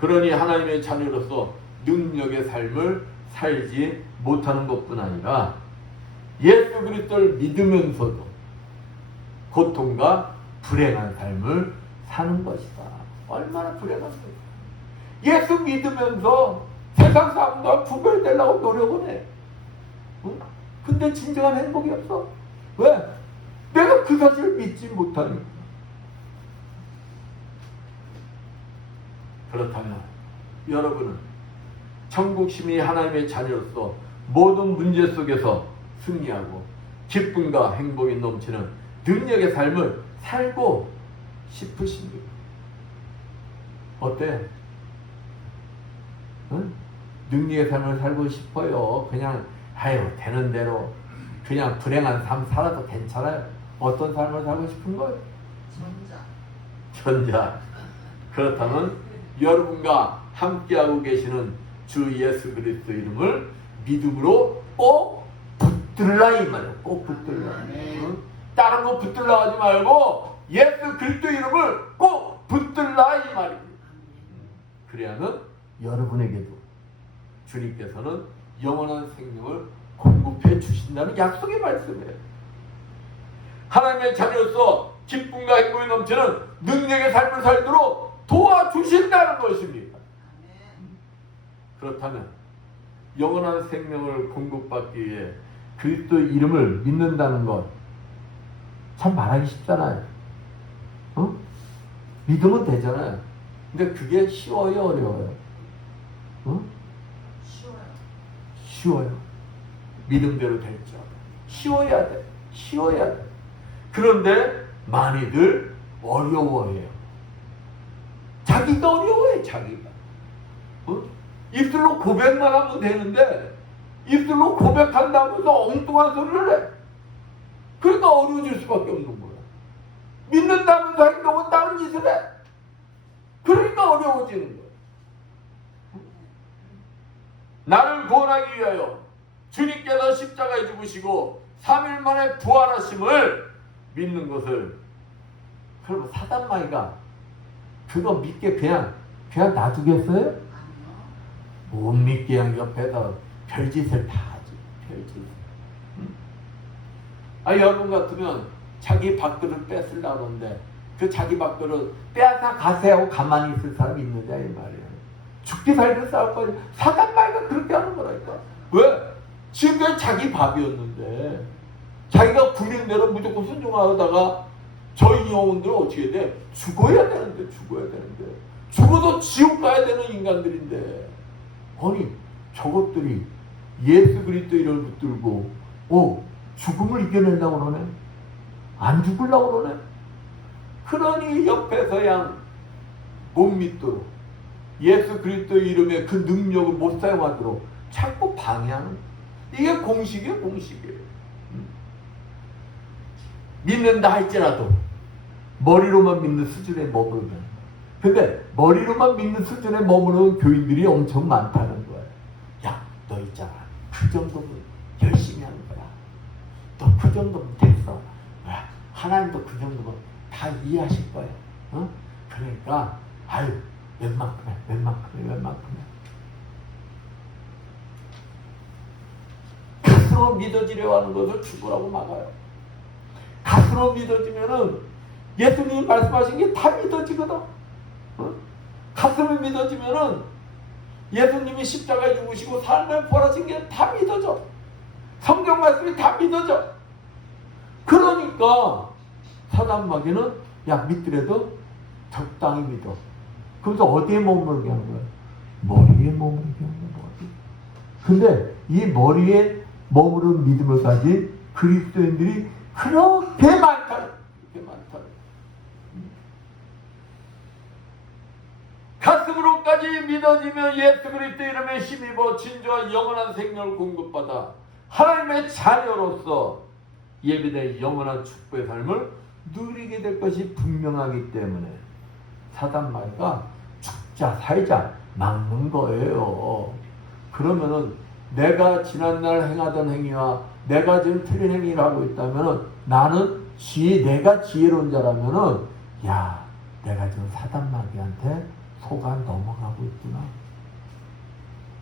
그러니 하나님의 자녀로서 능력의 삶을 살지 못하는 것뿐 아니라 예수 그리스도를 믿으면서도 고통과 불행한 삶을 사는 것이다. 얼마나 불행한 거야. 예수 믿으면서 세상 사람과 구별되려고 노력을 해. 근데 진정한 행복이 없어. 왜? 내가 그 사실을 믿지 못하니까. 그렇다면 여러분은 천국 시민이 하나님의 자녀로서 모든 문제 속에서 승리하고 기쁨과 행복이 넘치는 능력의 삶을 살고 싶으십니까? 어때? 응? 능력의 삶을 살고 싶어요. 그냥 되는 대로 그냥 불행한 삶 살아도 괜찮아요. 어떤 삶을 살고 싶은 거예요? 전자. 그렇다면 여러분과 함께하고 계시는 주 예수 그리스도 이름을 믿음으로 꼭 붙들라 이 말이에요. 꼭 붙들라. 응? 다른 거 붙들라 하지 말고 예수 그리스도 이름을 꼭 붙들라 이 말입니다. 그래야는 여러분에게도 주님께서는 영원한 생명을 공급해 주신다는 약속의 말씀이에요. 하나님의 자녀로서 기쁨과 행복이 넘치는 능력의 삶을 살도록 도와주신다는 것입니다. 그렇다면 영원한 생명을 공급받기 위해 그리스도 이름을 믿는다는 것 참 말하기 쉽잖아요. 믿으면 되잖아요. 근데 그게 쉬워요, 어려워요? 쉬워요. 믿음대로 될죠. 쉬워야 돼. 쉬워야 돼. 그런데 많이들 어려워해요. 자기가 어려워해, 자기가. 입술로 고백만 하면 되는데 입술로 고백한다면서 엉뚱한 소리를 해. 그러니까 어려워질 수밖에 없는 거야. 믿는다면서 행동은 다른 짓을 해. 그러니까 어려워지는 거야. 나를 구원하기 위하여 주님께서 십자가에 죽으시고 3일 만에 부활하심을 믿는 것을 그럼 사단마귀가 그거 믿게 그냥 놔두겠어요? 아니요. 못 믿게 한 옆에서 별짓을 다 하지. 별짓. 응? 여러분 같으면 자기 밥그릇 뺏으려고 하는데 그 자기 밥그릇 빼앗아 가세요. 가만히 있을 사람이 있느냐 이 말이에요. 죽기 살기 싸울 거지. 사단마귀가 그렇게 하는 거라니까. 왜? 지금까지 자기 밥이었는데 자기가 굴린 대로 무조건 순종하다가 저희 영혼들은 어떻게 돼? 죽어야 되는데 죽어도 지옥 가야 되는 인간들인데 아니 저것들이 예수 그리스도를 붙들고 죽음을 이겨낸다고 그러네. 안 죽으려고 그러네. 그러니 옆에서 못 믿도록 예수 그리스도 이름의 그 능력을 못 사용하도록 자꾸 방해하는 이게 공식이에요. 믿는다 할지라도 머리로만 믿는 수준에 머무르면 근데 머리로만 믿는 수준에 머무르는 교인들이 엄청 많다는 거예요. 야, 너 있잖아. 그 정도면 열심히 하는 거야. 너 그 정도면 됐어. 하나님도 그 정도면 다 이해하실 거예요. 어? 그러니까 웬만큼 해. 가슴으로 믿어지려 하는 것을 죽으라고 막아요. 가슴으로 믿어지면은 예수님이 말씀하신 게 다 믿어지거든. 어? 가슴을 믿어지면은 예수님이 십자가에 죽으시고 삶을 벌하신 게 다 믿어져. 성경 말씀이 다 믿어져. 그러니까 사단마귀는 믿더라도 적당히 믿어. 그래서 어디에 머무르게 하는 거야? 머리에 머무르게 하는 거야. 근데 이 머리에 머무르는 믿음을 가진 그리스도인들이 그렇게 많다. 가슴으로까지 믿어지며 예수 그리스도 이름에 힘입어 진정한 영원한 생명을 공급받아 하나님의 자녀로서 예비된 영원한 축복의 삶을 누리게 될 것이 분명하기 때문에 사단마귀가 죽자 살자 막는 거예요. 그러면은 내가 지난날 행하던 행위와 내가 지금 틀린 행위를 하고 있다면은 나는 내가 지혜로운 자라면은 내가 지금 사단마귀한테 속아 넘어가고 있구나.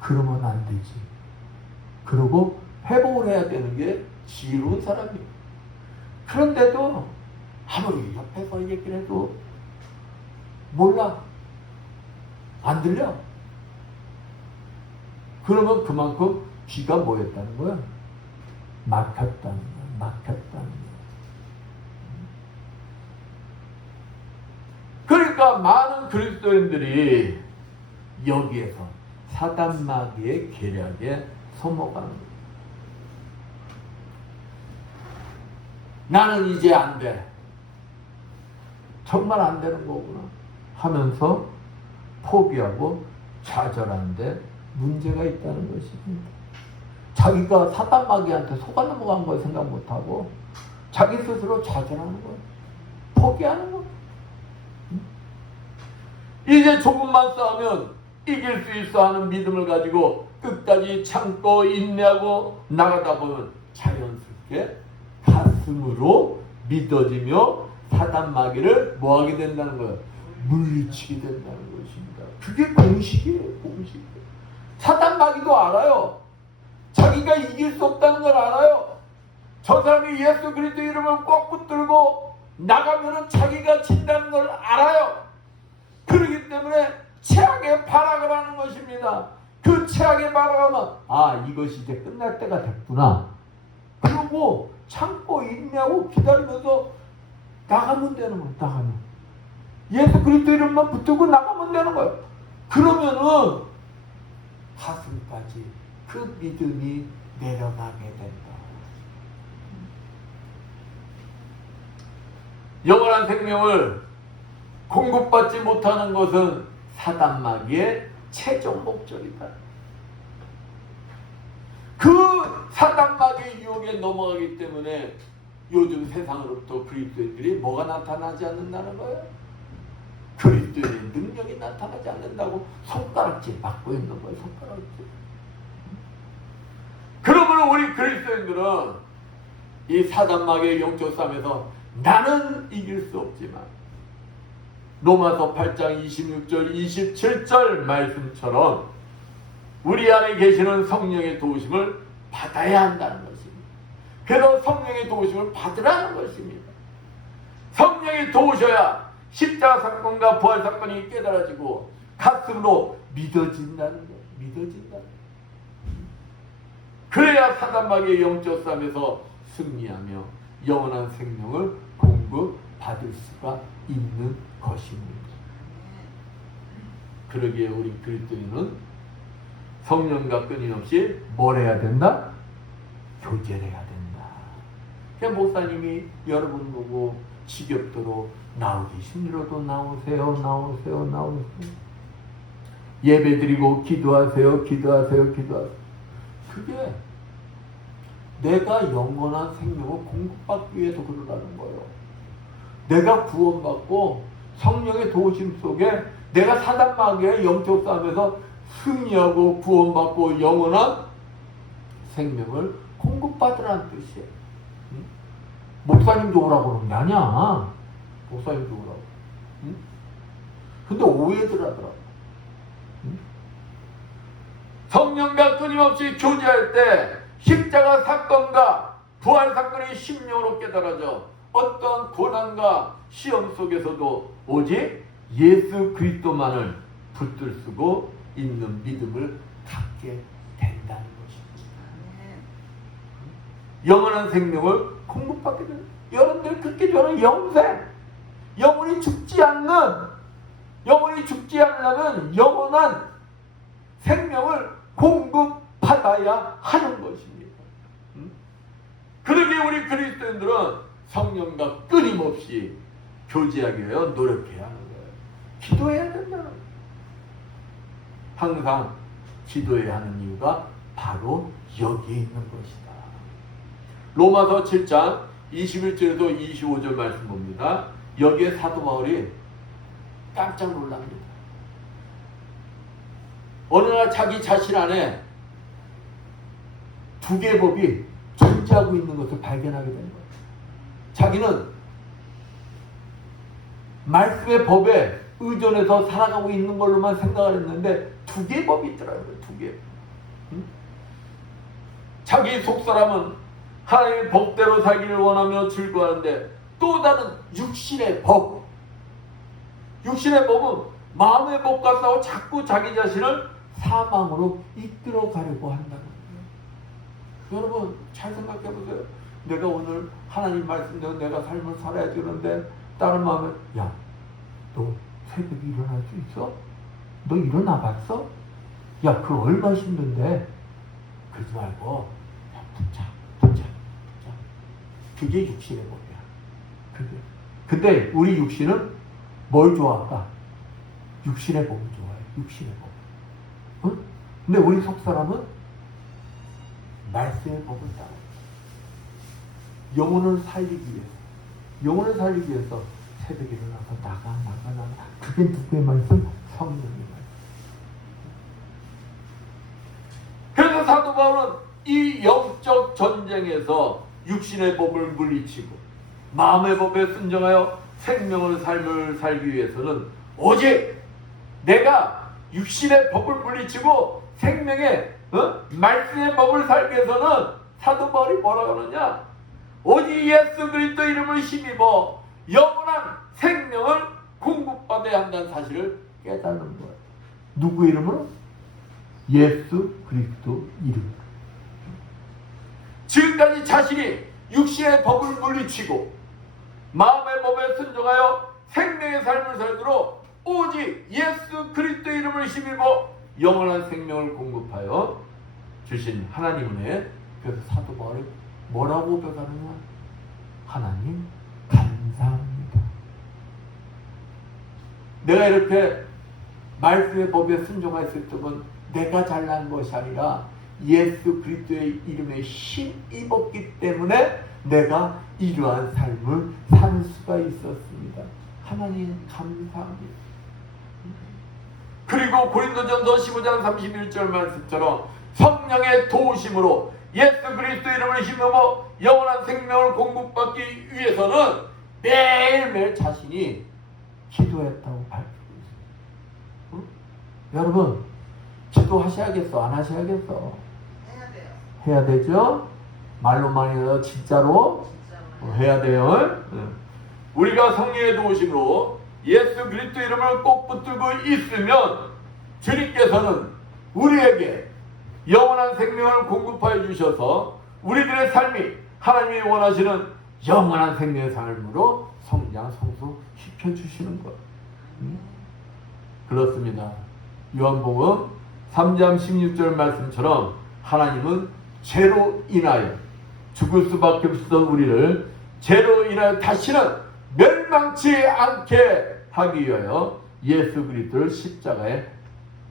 그러면 안 되지. 그러고 회복을 해야 되는 게 지혜로운 사람이에요. 그런데도 아무리 옆에서 얘기를 해도 몰라. 안 들려. 그러면 그만큼 귀가 뭐였다는 거야? 막혔다는 거야. 그러니까 많은 그리스도인들이 여기에서 사단마귀의 계략에 소모가는 거예요. 나는 이제 안 돼. 정말 안 되는 거구나 하면서 포기하고 좌절하는데 문제가 있다는 것입니다. 자기가 사단마귀한테 속아 넘어간 걸 생각 못하고 자기 스스로 좌절하는 거예요. 포기하는 거예요. 이제 조금만 싸우면 이길 수 있어 하는 믿음을 가지고 끝까지 참고 인내하고 나가다 보면 자연스럽게 가슴으로 믿어지며 사단마귀를 뭐하게 된다는 거예요? 물리치게 된다는 것입니다. 그게 공식이에요. 사단마귀도 알아요. 자기가 이길 수 없다는 걸 알아요. 저 사람이 예수 그리스도 이름을 꼭 붙들고 나가면은 자기가 진다는 걸 알아요. 그렇기 때문에 최악의 발악을 하는 것입니다. 그 최악의 발악하면 이것이 이제 끝날 때가 됐구나. 그리고 참고 인내하고 기다리면서 나가면 되는 거예요. 나가면 예수 그리스도 이름만 붙들고 나가면 되는 거예요. 그러면은 가슴까지 그 믿음이 내려가게 된다. 영원한 생명을 공급받지 못하는 것은 사단마귀의 최종 목적이다. 그 사단마귀의 유혹에 넘어가기 때문에 요즘 세상으로부터 그리스도인들이 뭐가 나타나지 않는다는 거예요? 그리스도의 능력이 나타나지 않는다고 손가락질 받고 있는 거예요. 손가락질. 그러므로 우리 그리스도인들은 이 사단마귀의 영적 싸움에서 나는 이길 수 없지만 로마서 8장 26절 27절 말씀처럼 우리 안에 계시는 성령의 도우심을 받아야 한다는 것입니다. 그래서 성령의 도우심을 받으라는 것입니다. 성령이 도우셔야 십자가 사건과 부활 사건이 깨달아지고 가슴으로 믿어진다는 거예요. 믿어진다는 거예요. 그래야 사단마귀의 영적 싸움에서 승리하며 영원한 생명을 공급받을 수가 있는 것입니다. 그러기에 우리 그리스도인은 성령과 끊임없이 뭘 해야 된다? 교제를 해야 된다. 그냥 목사님이 여러분 보고 지겹도록 나오기 힘들어도 나오세요. 예배드리고 기도하세요. 그게 내가 영원한 생명을 공급받기 위해서 그러라는 거예요. 내가 구원받고 성령의 도우심 속에 내가 사단마귀의 영적 싸움에서 승리하고 구원받고 영원한 생명을 공급받으라는 뜻이에요. 응? 목사님도 오라고 그러는 게 아니야. 목사님도 오라고. 응? 근데 오해들 하더라고. 응? 성령과 끊임없이 교제할 때 십자가 사건과 부활 사건의 심령으로 깨달아져 어떤 고난과 시험 속에서도 오직 예수 그리스도만을 붙들고 있는 믿음을 갖게 된다는 것입니다. 영원한 생명을 공급받게 되는 여러분들 그렇게 저는 영원히 죽지 않으려면 영원한 생명을 공급받아야 하는 것입니다. 그러기에 우리 그리스도인들은 성령과 끊임없이 교제하기 위해 노력해야 하는 거예요. 기도해야 된다는 거예요. 항상 기도해야 하는 이유가 바로 여기에 있는 것이다. 로마서 7장 21절에서 25절 말씀 봅니다. 여기에 사도 바울이 깜짝 놀랍니다. 어느 날 자기 자신 안에 두 개의 법이 존재하고 있는 것을 발견하게 된 거예요. 자기는 말씀의 법에 의존해서 살아가고 있는 걸로만 생각을 했는데 두 개의 법이 있더라고요. 두 개. 자기 속사람은 하나님의 법대로 살기를 원하며 즐거워하는데 또 다른 육신의 법. 육신의 법은 마음의 법과 싸워 자꾸 자기 자신을 사망으로 이끌어 가려고 한다는 거예요. 여러분 잘 생각해 보세요. 내가 오늘 하나님 말씀대로 내가 삶을 살아야 되는데 다른 마음에 야, 너 새벽에 일어날 수 있어? 너 일어나 봤어? 야, 그거 얼마나 힘든데? 그러지 말고 야, 붙자. 그게 육신의 법이야. 그게. 근데 우리 육신은 뭘 좋아할까? 육신의 법을 좋아해. 육신의 법. 응? 근데 우리 속사람은 말씀의 법을 따라. 영혼을 살리기 위해서 새벽에 일어나서 나가. 그게 누구의 말씀? 성령의 말씀. 그래서 사도 바울은 이 영적 전쟁에서 육신의 법을 물리치고 마음의 법에 순종하여 생명의 삶을 살기 위해서는 오직 내가 육신의 법을 물리치고 생명의 말씀의 법을 살기 위해서는 사도 바울이 뭐라고 하느냐? 오직 예수 그리스도 이름을 힘입어 영원한 생명을 공급받아야 한다는 사실을 깨닫는 거예요. 누구 이름으로? 예수 그리스도 이름. 지금까지 자신이 육신의 법을 물리치고 마음의 법에 순종하여 생명의 삶을 살도록 오직 예수 그리스도 이름을 힘입어 영원한 생명을 공급하여 주신 하나님 은혜. 그래서 사도 바울이 뭐라고 고백하느냐? 하나님 감사합니다. 내가 이렇게 말씀의 법에 순종할 수 있던 내가 잘난 것이 아니라 예수 그리스도의 이름에 힘입었기 때문에 내가 이러한 삶을 살 수가 있었습니다. 하나님 감사합니다. 그리고 고린도전서 15장 31절 말씀처럼 성령의 도우심으로 예수 그리스도 이름을 힘입어 영원한 생명을 공급받기 위해서는 매일매일 자신이 기도했다고 밝히고 있어요. 여러분 기도하셔야겠어? 안 하셔야겠어? 해야 돼요. 해야 되죠? 말로만 해서 진짜로 진짜로. 해야 돼요. 우리가 성령의 도우심으로 예수 그리스도 이름을 꼭 붙들고 있으면 주님께서는 우리에게 영원한 생명을 공급하여 주셔서 우리들의 삶이 하나님이 원하시는 영원한 생명의 삶으로 성장 성숙시켜 주시는 것. 그렇습니다. 요한복음 3장 16절 말씀처럼 하나님은 죄로 인하여 죽을 수밖에 없었던 우리를 죄로 인하여 다시는 멸망치 않게 하기 위하여 예수 그리스도를 십자가에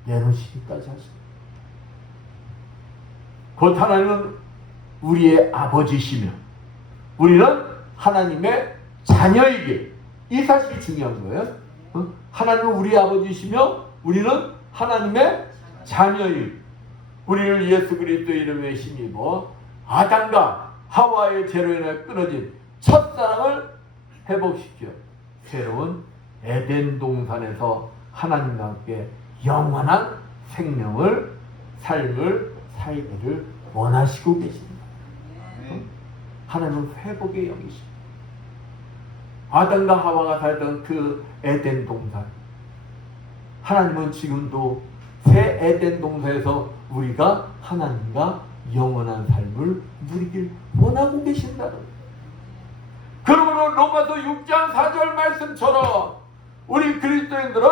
내놓으시기까지 하십니다. 곧 하나님은 우리의 아버지시며 우리는 하나님의 자녀이기, 이 사실이 중요한 거예요. 하나님은 우리의 아버지시며 우리는 하나님의 자녀이기, 우리를 예수 그리스도의 이름에 힘입어 아담과 하와의 죄로 인해 끊어진 첫사랑을 회복시켜 새로운 에덴 동산에서 하나님과 함께 영원한 생명을 삶을 살기를 원하시고 계십니다. 하나님은 회복의 영이십니다. 아담과 하와가 살던 그 에덴 동산, 하나님은 지금도 새 에덴 동산에서 우리가 하나님과 영원한 삶을 누리길 원하고 계신다는 거예요. 그러므로 로마서 6장 4절 말씀처럼 우리 그리스도인들은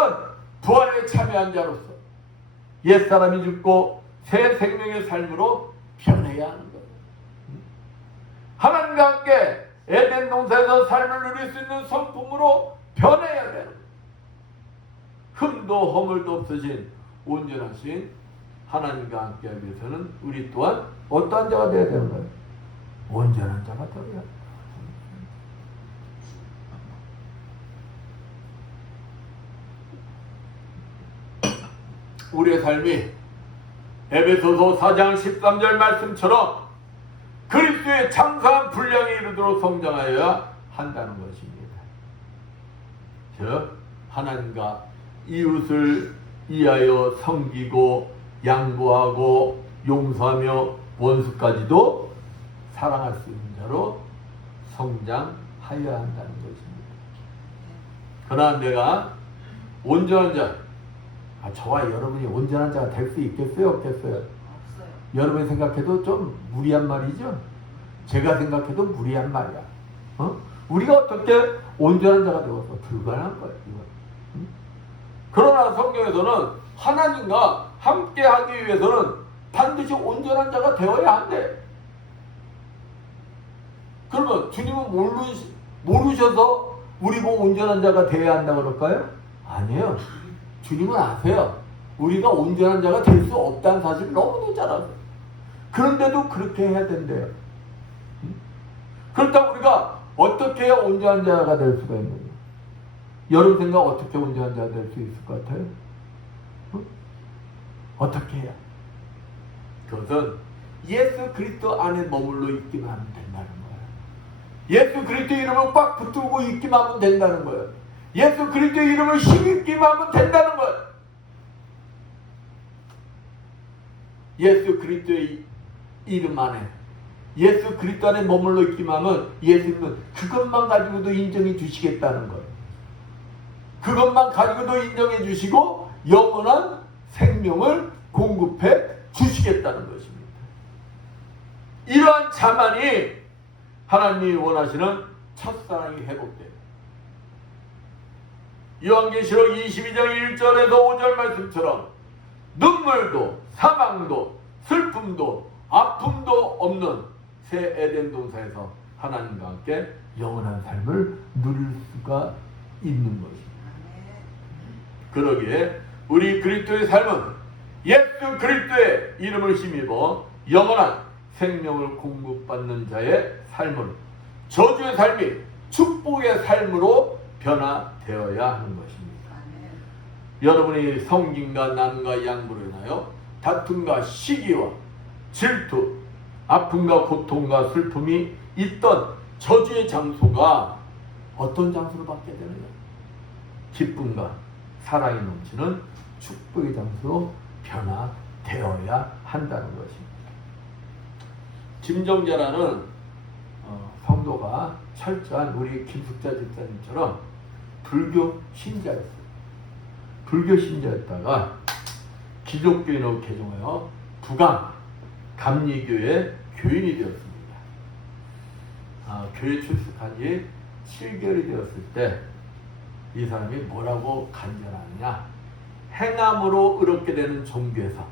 부활에 참여한 자로서 옛사람이 죽고 새 생명의 삶으로 변해야 하는 거예요. 하나님과 함께 에덴 동산에서 삶을 누릴 수 있는 성품으로 변해야 되는 거예요. 흠도 허물도 없으신 온전하신 하나님과 함께 하기 위해서는 우리 또한 어떠한 자가 되어야 되는 거예요? 온전한 자가 되어야 돼요. 우리의 삶이 에베소서 4장 13절 말씀처럼 그리스도의 장사한 분량에 이르도록 성장하여야 한다는 것입니다. 즉 하나님과 이웃을 위하여 섬기고 양보하고 용서하며 원수까지도 사랑할 수 있는 자로 성장하여야 한다는 것입니다. 그러나 내가 온전한 자, 저와 여러분이 온전한 자가 될 수 있겠어요? 없겠어요? 없어요. 여러분이 생각해도 좀 무리한 말이죠? 제가 생각해도 무리한 말이야. 우리가 어떻게 온전한 자가 되어서 불가능한 거예요. 그러나 성경에서는 하나님과 함께 하기 위해서는 반드시 온전한 자가 되어야 한대. 그러면 주님은 모르셔서 우리 보고 온전한 자가 되어야 한다고 그럴까요? 아니에요. 주님은 아세요. 우리가 온전한 자가 될 수 없다는 사실을 너무도 잘 아세요. 그런데도 그렇게 해야 된대요. 그렇다고 우리가 어떻게 해야 온전한 자가 될 수가 있는 거예요? 여러분 생각 어떻게 온전한 자가 될 수 있을 것 같아요? 어떻게 해야? 그것은 예수 그리스도 안에 머물러 있기만 하면 된다는 거예요. 예수 그리스도 이름을 꽉 붙들고 있기만 하면 된다는 거예요. 예수 그리스도 이름을 힘입기만 하면 된다는 거예요. 예수 그리스도의 이름 안에, 예수 그리스도 안에 머물러 있기만 하면 예수님은 그것만 가지고도 인정해 주시겠다는 거예요. 그것만 가지고도 인정해 주시고 영원한 생명을 공급해 주시겠다는 것입니다. 이러한 자만이 하나님이 원하시는 첫사랑이 회복돼요. 요한계시록 22장 1절에서 5절 말씀처럼 눈물도 사망도 슬픔도 아픔도 없는 새 에덴 동산에서 하나님과 함께 영원한 삶을 누릴 수가 있는 것입니다. 그러기에 우리 그리스도의 삶은 예수 그리스도의 이름을 힘입어 영원한 생명을 공급받는 자의 삶으로, 저주의 삶이 축복의 삶으로 변화되어야 하는 것입니다. 여러분이 성김과 난과 양보로 인하여 다툼과 시기와 질투, 아픔과 고통과 슬픔이 있던 저주의 장소가 어떤 장소로 바뀌어야 되느냐? 기쁨과 사랑이 넘치는 축복의 장소로 변화되어야 한다는 것입니다. 김정자라는 성도가 철저한 우리 김숙자 집사님처럼 불교 신자였어요. 불교 신자였다가 기독교인으로 개종하여 부강 감리교회 교인이 되었습니다. 교회 출석한 지 7개월이 되었을 때 이 사람이 뭐라고 간절하느냐? 행함으로 의롭게 되는 종교에서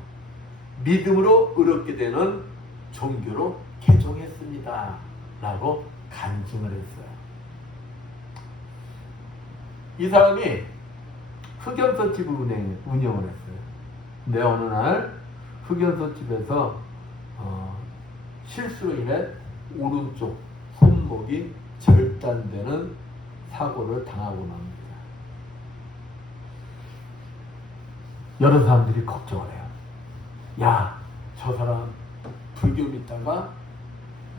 믿음으로 의롭게 되는 종교로 개종했습니다 라고 간증을 했어요. 이 사람이 흑연서집을 운영을 했어요. 근데 어느 날 흑연서집에서 실수로 인해 오른쪽 손목이 절단되는 사고를 당하고 납니다. 여러 사람들이 걱정을 해요. 야, 저 사람 불교 믿다가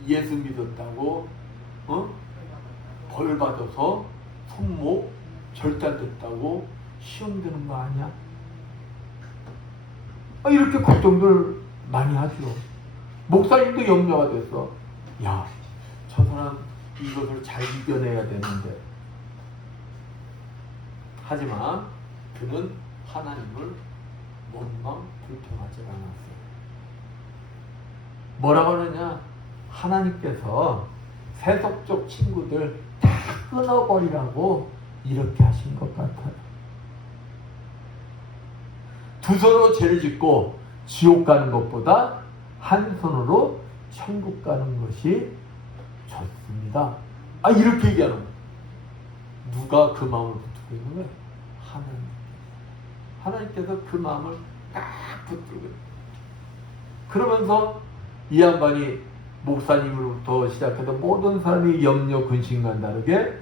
예수 믿었다고 벌 받아서 손목 절단됐다고 시험 되는 거 아니야? 이렇게 걱정들 많이 하죠. 목사님도 염려가 돼서 야, 저 사람 이것을 잘 이겨내야 되는데. 하지만 그는 하나님을 원망 불평하지 않았어요. 뭐라고 하느냐? 하나님께서 세속적 친구들 다 끊어버리라고 이렇게 하신 것 같아요. 두 손으로 죄를 짓고 지옥 가는 것보다 한 손으로 천국 가는 것이 좋습니다. 이렇게 얘기하는 거예요. 누가 그 마음을 붙들고 있는 거예요? 하나님께서 그 마음을 딱 붙들고 있는 거예요. 그러면서 이 양반이 목사님으로부터 시작해서 모든 사람이 염려 근심과 다르게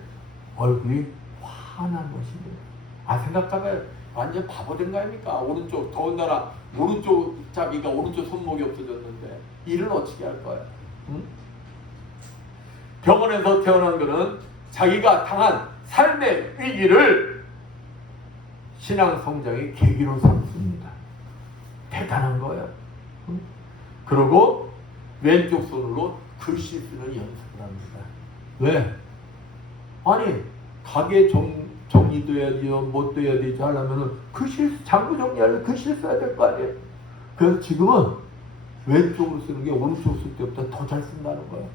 얼굴이 환한 것입니다. 생각하면 완전 바보 된 거 아닙니까? 오른쪽, 더군다나 오른쪽 자기가 오른쪽 손목이 없어졌는데 일을 어떻게 할 거야? 응? 병원에서 태어난 그는 자기가 당한 삶의 위기를 신앙 성장의 계기로 삼습니다. 대단한 거예요. 응? 그리고 왼쪽 손으로 글씨 쓰는 연습을 합니다. 왜? 아니, 가게 정리돼야 돼요, 못 돼야 되지 하려면은 글씨, 장부 정리하려면 글씨 써야 될 거 아니에요. 그래서 지금은 왼쪽으로 쓰는 게 오른쪽 쓸 때보다 더 잘 쓴다는 거예요.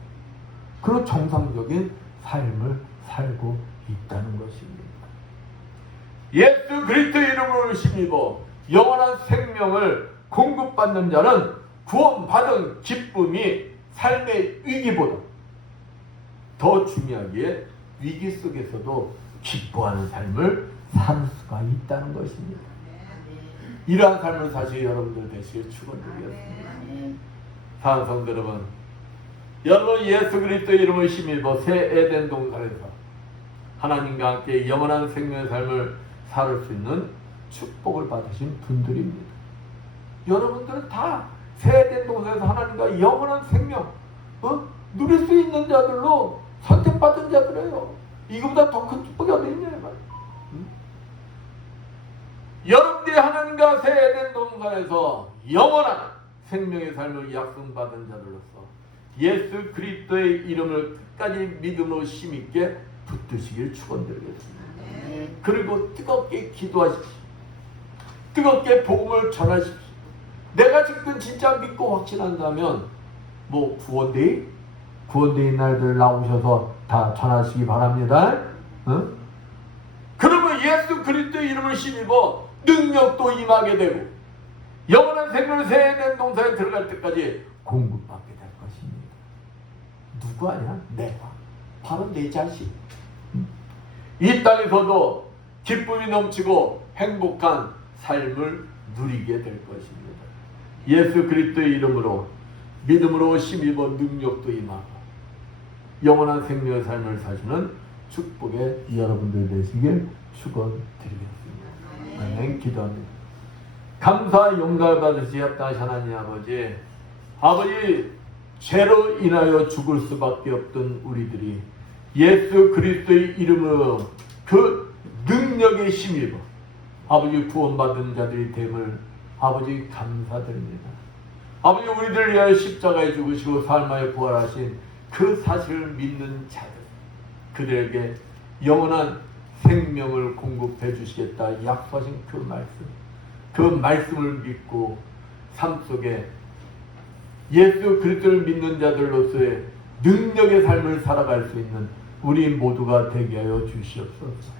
그런 정상적인 삶을 살고 있다는 것입니다. 예수 그리스도의 이름으로 힘입어 영원한 생명을 공급받는 자는 구원받은 기쁨이 삶의 위기보다 더 중요하기에 위기 속에서도 기뻐하는 삶을 살 수가 있다는 것입니다. 이러한 삶을 사실 여러분들 되시길 축원드리겠습니다. 사랑하는 성도 여러분, 여러분 예수 그리스도의 이름을 힘입어 새 에덴 동산에서 하나님과 함께 영원한 생명의 삶을 살 수 있는 축복을 받으신 분들입니다. 여러분들은 다 새 에덴 동산에서 하나님과 영원한 생명 누릴 수 있는 자들로 선택받은 자들이에요. 이거보다 더 큰 축복이 어디 있냐 이 말. 여러분들이 하나님과 새 에덴 동산에서 영원한 생명의 삶을 약속받은 자들로서 예수 그리스도의 이름을 끝까지 믿음으로 힘있게 붙드시길 축원드리겠습니다. 그리고 뜨겁게 기도하십시오. 뜨겁게 복음을 전하십시오. 내가 지금 진짜 믿고 확신한다면 뭐 구원데이 날들 나오셔서 다 전하시기 바랍니다. 그러면 예수 그리스도의 이름을 힘입어 능력도 임하게 되고 영원한 생명을 새 에덴 동산에 들어갈 때까지 공급받게 될 것입니다. 누구 아니야? 내가. 바로 내 자신. 이 땅에서도 기쁨이 넘치고 행복한 삶을 누리게 될 것입니다. 예수 그리스도의 이름으로 믿음으로 힘입어 능력도 임하고 영원한 생명의 삶을 사시는 축복의 여러분들 되시길 축원드리겠습니다. 아멘. 기도합니다. 감사 영광을 받으시옵다 하나님 아버지. 아버지, 죄로 인하여 죽을 수밖에 없던 우리들이 예수 그리스도의 이름으로 그 능력에 힘입어 아버지 구원받은 자들이 됨을 아버지 감사드립니다. 아버지 우리들을 위하여 십자가에 죽으시고 삶하여 부활하신 그 사실을 믿는 자들, 그들에게 영원한 생명을 공급해 주시겠다 약속하신 그 말씀을 믿고 삶 속에 예수 그리스도를 믿는 자들로서의 능력의 삶을 살아갈 수 있는 우리 모두가 되게 하여 주시옵소서.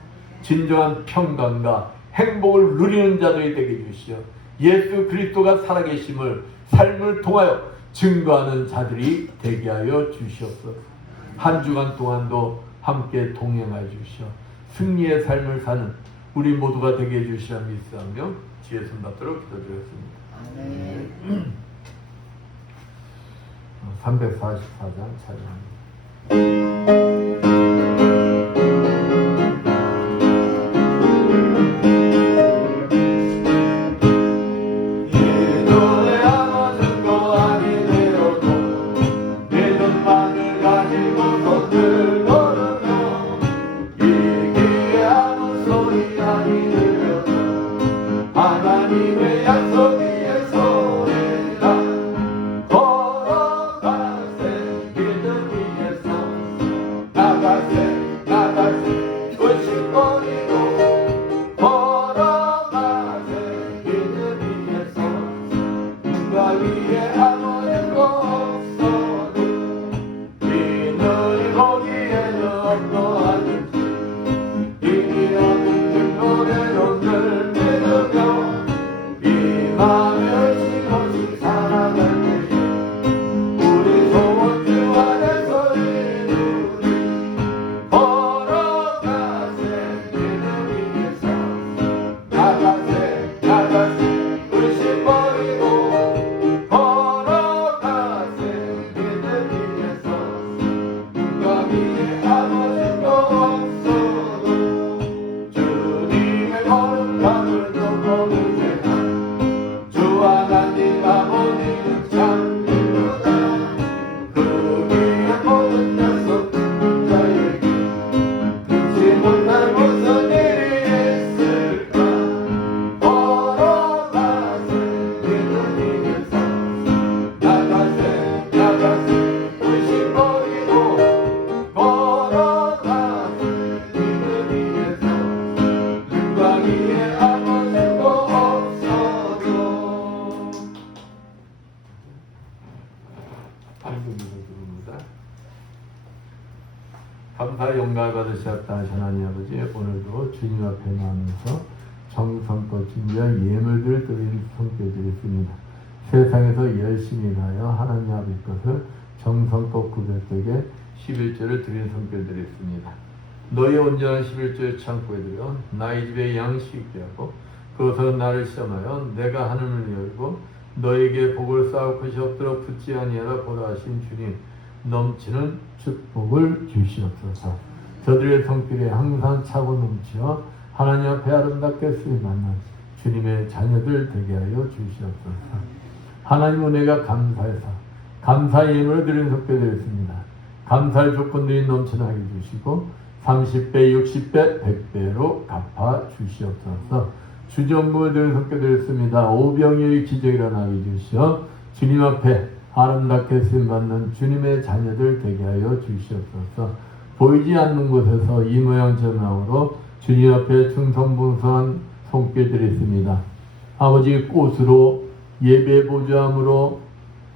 진정한 평강과 행복을 누리는 자들이 되게 주시어 예수 그리스도가 살아계심을 삶을 통하여 증거하는 자들이 되게 하여 주시옵소서. 한 주간 동안도 함께 동행하여 주시어 승리의 삶을 사는 우리 모두가 되게 해주시라 믿사오며 지혜 손 받도록 기도드렸습니다. 344장 찬양합니다. 하나님의 약속 위에 서리라 걸어가세 믿음 위에서 나가세 의식거리고 걸어가세 믿음 위에서 누가 위에 아무것도 없어도 이들이 거기에는 어떠하든지 이미 얻은 증거대로 늘 믿으며 마음을 심없이 살아갈 때 우리 소원 주 안에서 이루리 걸어가세 믿음 위에서 나가세 의심 버리고 걸어가세 믿음 위에서 누가 위에 아무 증거 없어도 주님의 거룩함을 덮어보세 하나님 아버지는 참 이루다 그 위에 모든 약속 듣는 자에게 듣지 못할 무슨 일이 있을까 걸어가세 믿음 위에서 나가세 의심 버리고 걸어가세 믿음 위에서 누가 위에 아무 증거 없어도 감사 영광 받으셨다 하신 하나님 아버지, 오늘도 주님 앞에 나오면서 정성껏 준비한 예물들을 드리는 손길드렸습니다. 세상에서 열심히 하여 하나님 아버지 것을 정성껏 구별되게 11조를 드리는 손길드렸습니다. 너희 온전한 11조의 창고에 들여 나의 집에 양식이 하고 그것으로 나를 시험하여 내가 하늘을 열고 너에게 복을 쌓을 것이 없도록 붙지 아니하라 보라 하신 주님, 넘치는 축복을 주시옵소서. 저들의 성길에 항상 차고 넘치어 하나님 앞에 아름답게 쓰임받는 주님의 자녀들 되게 하여 주시옵소서. 하나님 은혜가 감사해서 감사의 예물을 드리는 속죄되었습니다. 감사의 조건들이 넘쳐나게 주시고 30배, 60배, 100배로 갚아 주시옵소서. 주전부를 드리는 속죄되었습니다. 오병이의 기적이 일어나게 주시어 주님 앞에 아름답게 쓰임받는 주님의 자녀들 되게 하여 주시옵소서. 보이지 않는 곳에서 이 모양 저 모양으로 주님 앞에 충성분수한 손길 드렸습니다. 아버지 꽃으로 예배 보좌함으로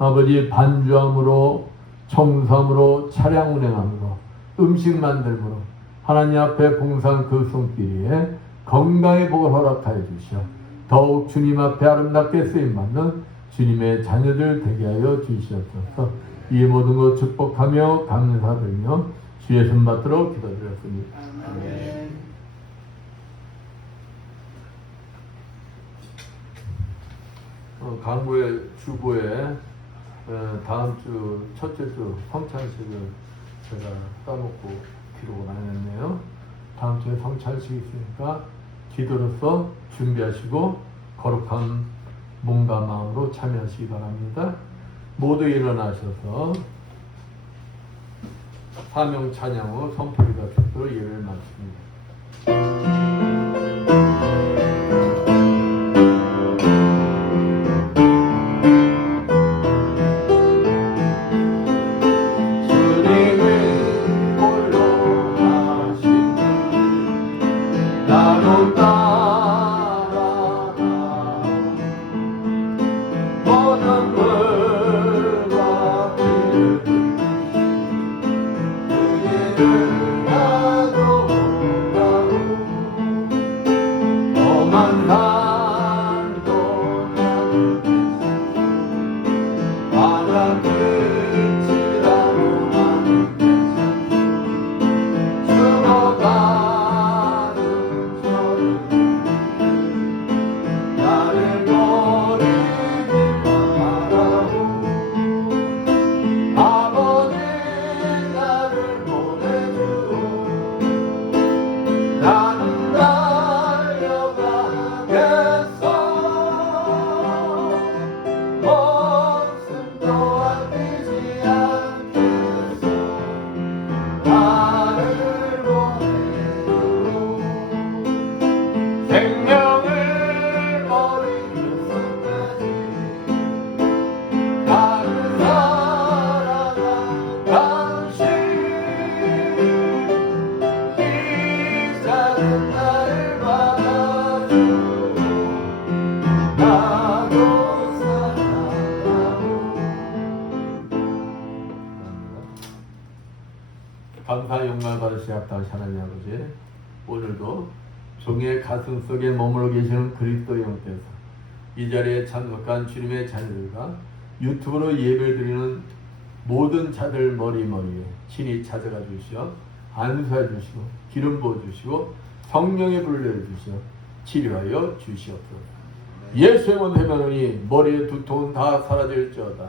아버지 반주함으로 청소함으로 차량 운행함으로 음식 만들므로 하나님 앞에 봉사한 그 손길에 건강의 복을 허락하여 주시어 더욱 주님 앞에 아름답게 쓰임받는 주님의 자녀들 되게 하여 주시옵소서. 이 모든 것 축복하며 감사드리며 주의 손 받도록 기도드렸습니다. 아멘. 강구의 주보에 다음 주 첫째 주 성찬식을 제가 따놓고 기록을 안 했네요. 다음 주에 성찬식이 있으니까 기도로서 준비하시고 거룩한 몸과 마음으로 참여하시기 바랍니다. 모두 일어나셔서 사명 찬양 후 선포기도 축도로 예배를 마칩니다. 나로 따라가 모든 물과 피를 그이를 나도 가고 험한 산도 바다 끝이라고 하는 죽어가는 나를 버리지 말라고 아버지 나를 보내주오 나는 달려가겠어 목숨도 아끼지 않겠어 나를 보내주오 생명을 버리는 순간이 나를 살아가 당신 이 작은 나를 받아주고 나도 살아가고 감사 영광을 받으시 합당하신 하나님 아버지, 오늘도 종의 가슴 속에 머물러 계시는 그리스도 영께서 이 자리에 참석한 주님의 자녀들과 유튜브로 예배드리는 모든 자들 머리머리에 친히 찾아가 주시어 안수해 주시고 기름 부어 주시고 성령의 불을 내려 주시어 치료하여 주시옵소서. 예수의 원해면오니 머리의 두통은 다 사라질지어다.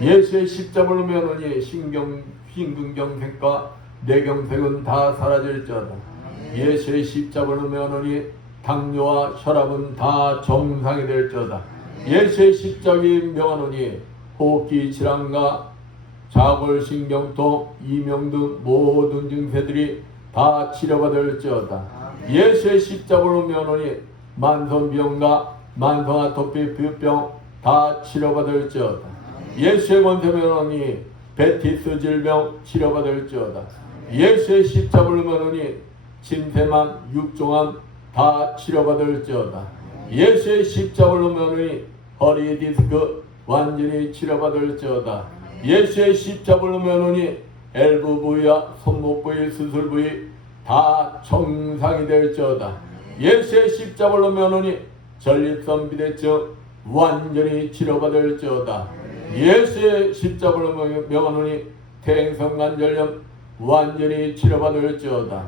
예수의 십자가로 면오니 심근경색과 뇌경색은 다 사라질지어다. 예수의 십자가로 면오니 당뇨와 혈압은 다 정상이 될지어다. 예수의 십자가에 명하노니 호흡기 질환과 자골신경통, 이명 등 모든 증세들이 다 치료받을지어다. 예수의 십자가로 면오니 만성병과 만성 아토피 비흡병 다 치료받을지어다. 예수의 권세 면오니 베티스 질병 치료받을지어다. 예수의 십자가로 면오니 침샘암, 육종암 다 치료받을지어다. 예수의 십자가로 면오니 허리 디스크 완전히 치료받을지어다. 예수의 십자가로 면오니 엘보 부위와 손목 부위, 수술 부위 다 정상이 될지어다. 예수의 십자가로 면오니 전립선 비대증 완전히 치료받을지어다. 예수의 십자가로 명하노니 태행성관절염 완전히 치료받을지어다.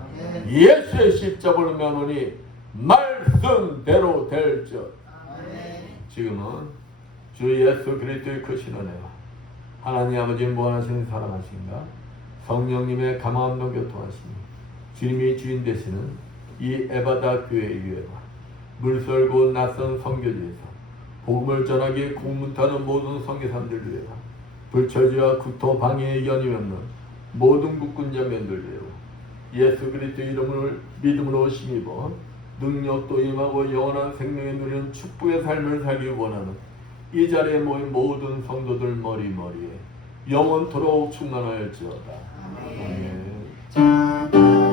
예수의 십자가로 명하노니 말씀대로 될지어다. 지금은 주 예수 그리스도의 크신 은혜와 하나님 아버지 무한하신 사랑하신가 성령님의 감화함과 교통하시니 주님이 주인 되시는 이 에바다 교회의 유해와 물설고 낯선 선교지에서 복음을 전하기에 공문타는 모든 선교사님들 위해와 불처지와 국토 방해에 연이 없는 모든 국군자면들 위해와 예수 그리스도의 이름을 믿음으로 힘입어 능력도 임하고 영원한 생명에 누리는 축복의 삶을 살기 원하는 이 자리에 모인 모든 성도들 머리머리에 영원토록 충만하였지어다. 아멘.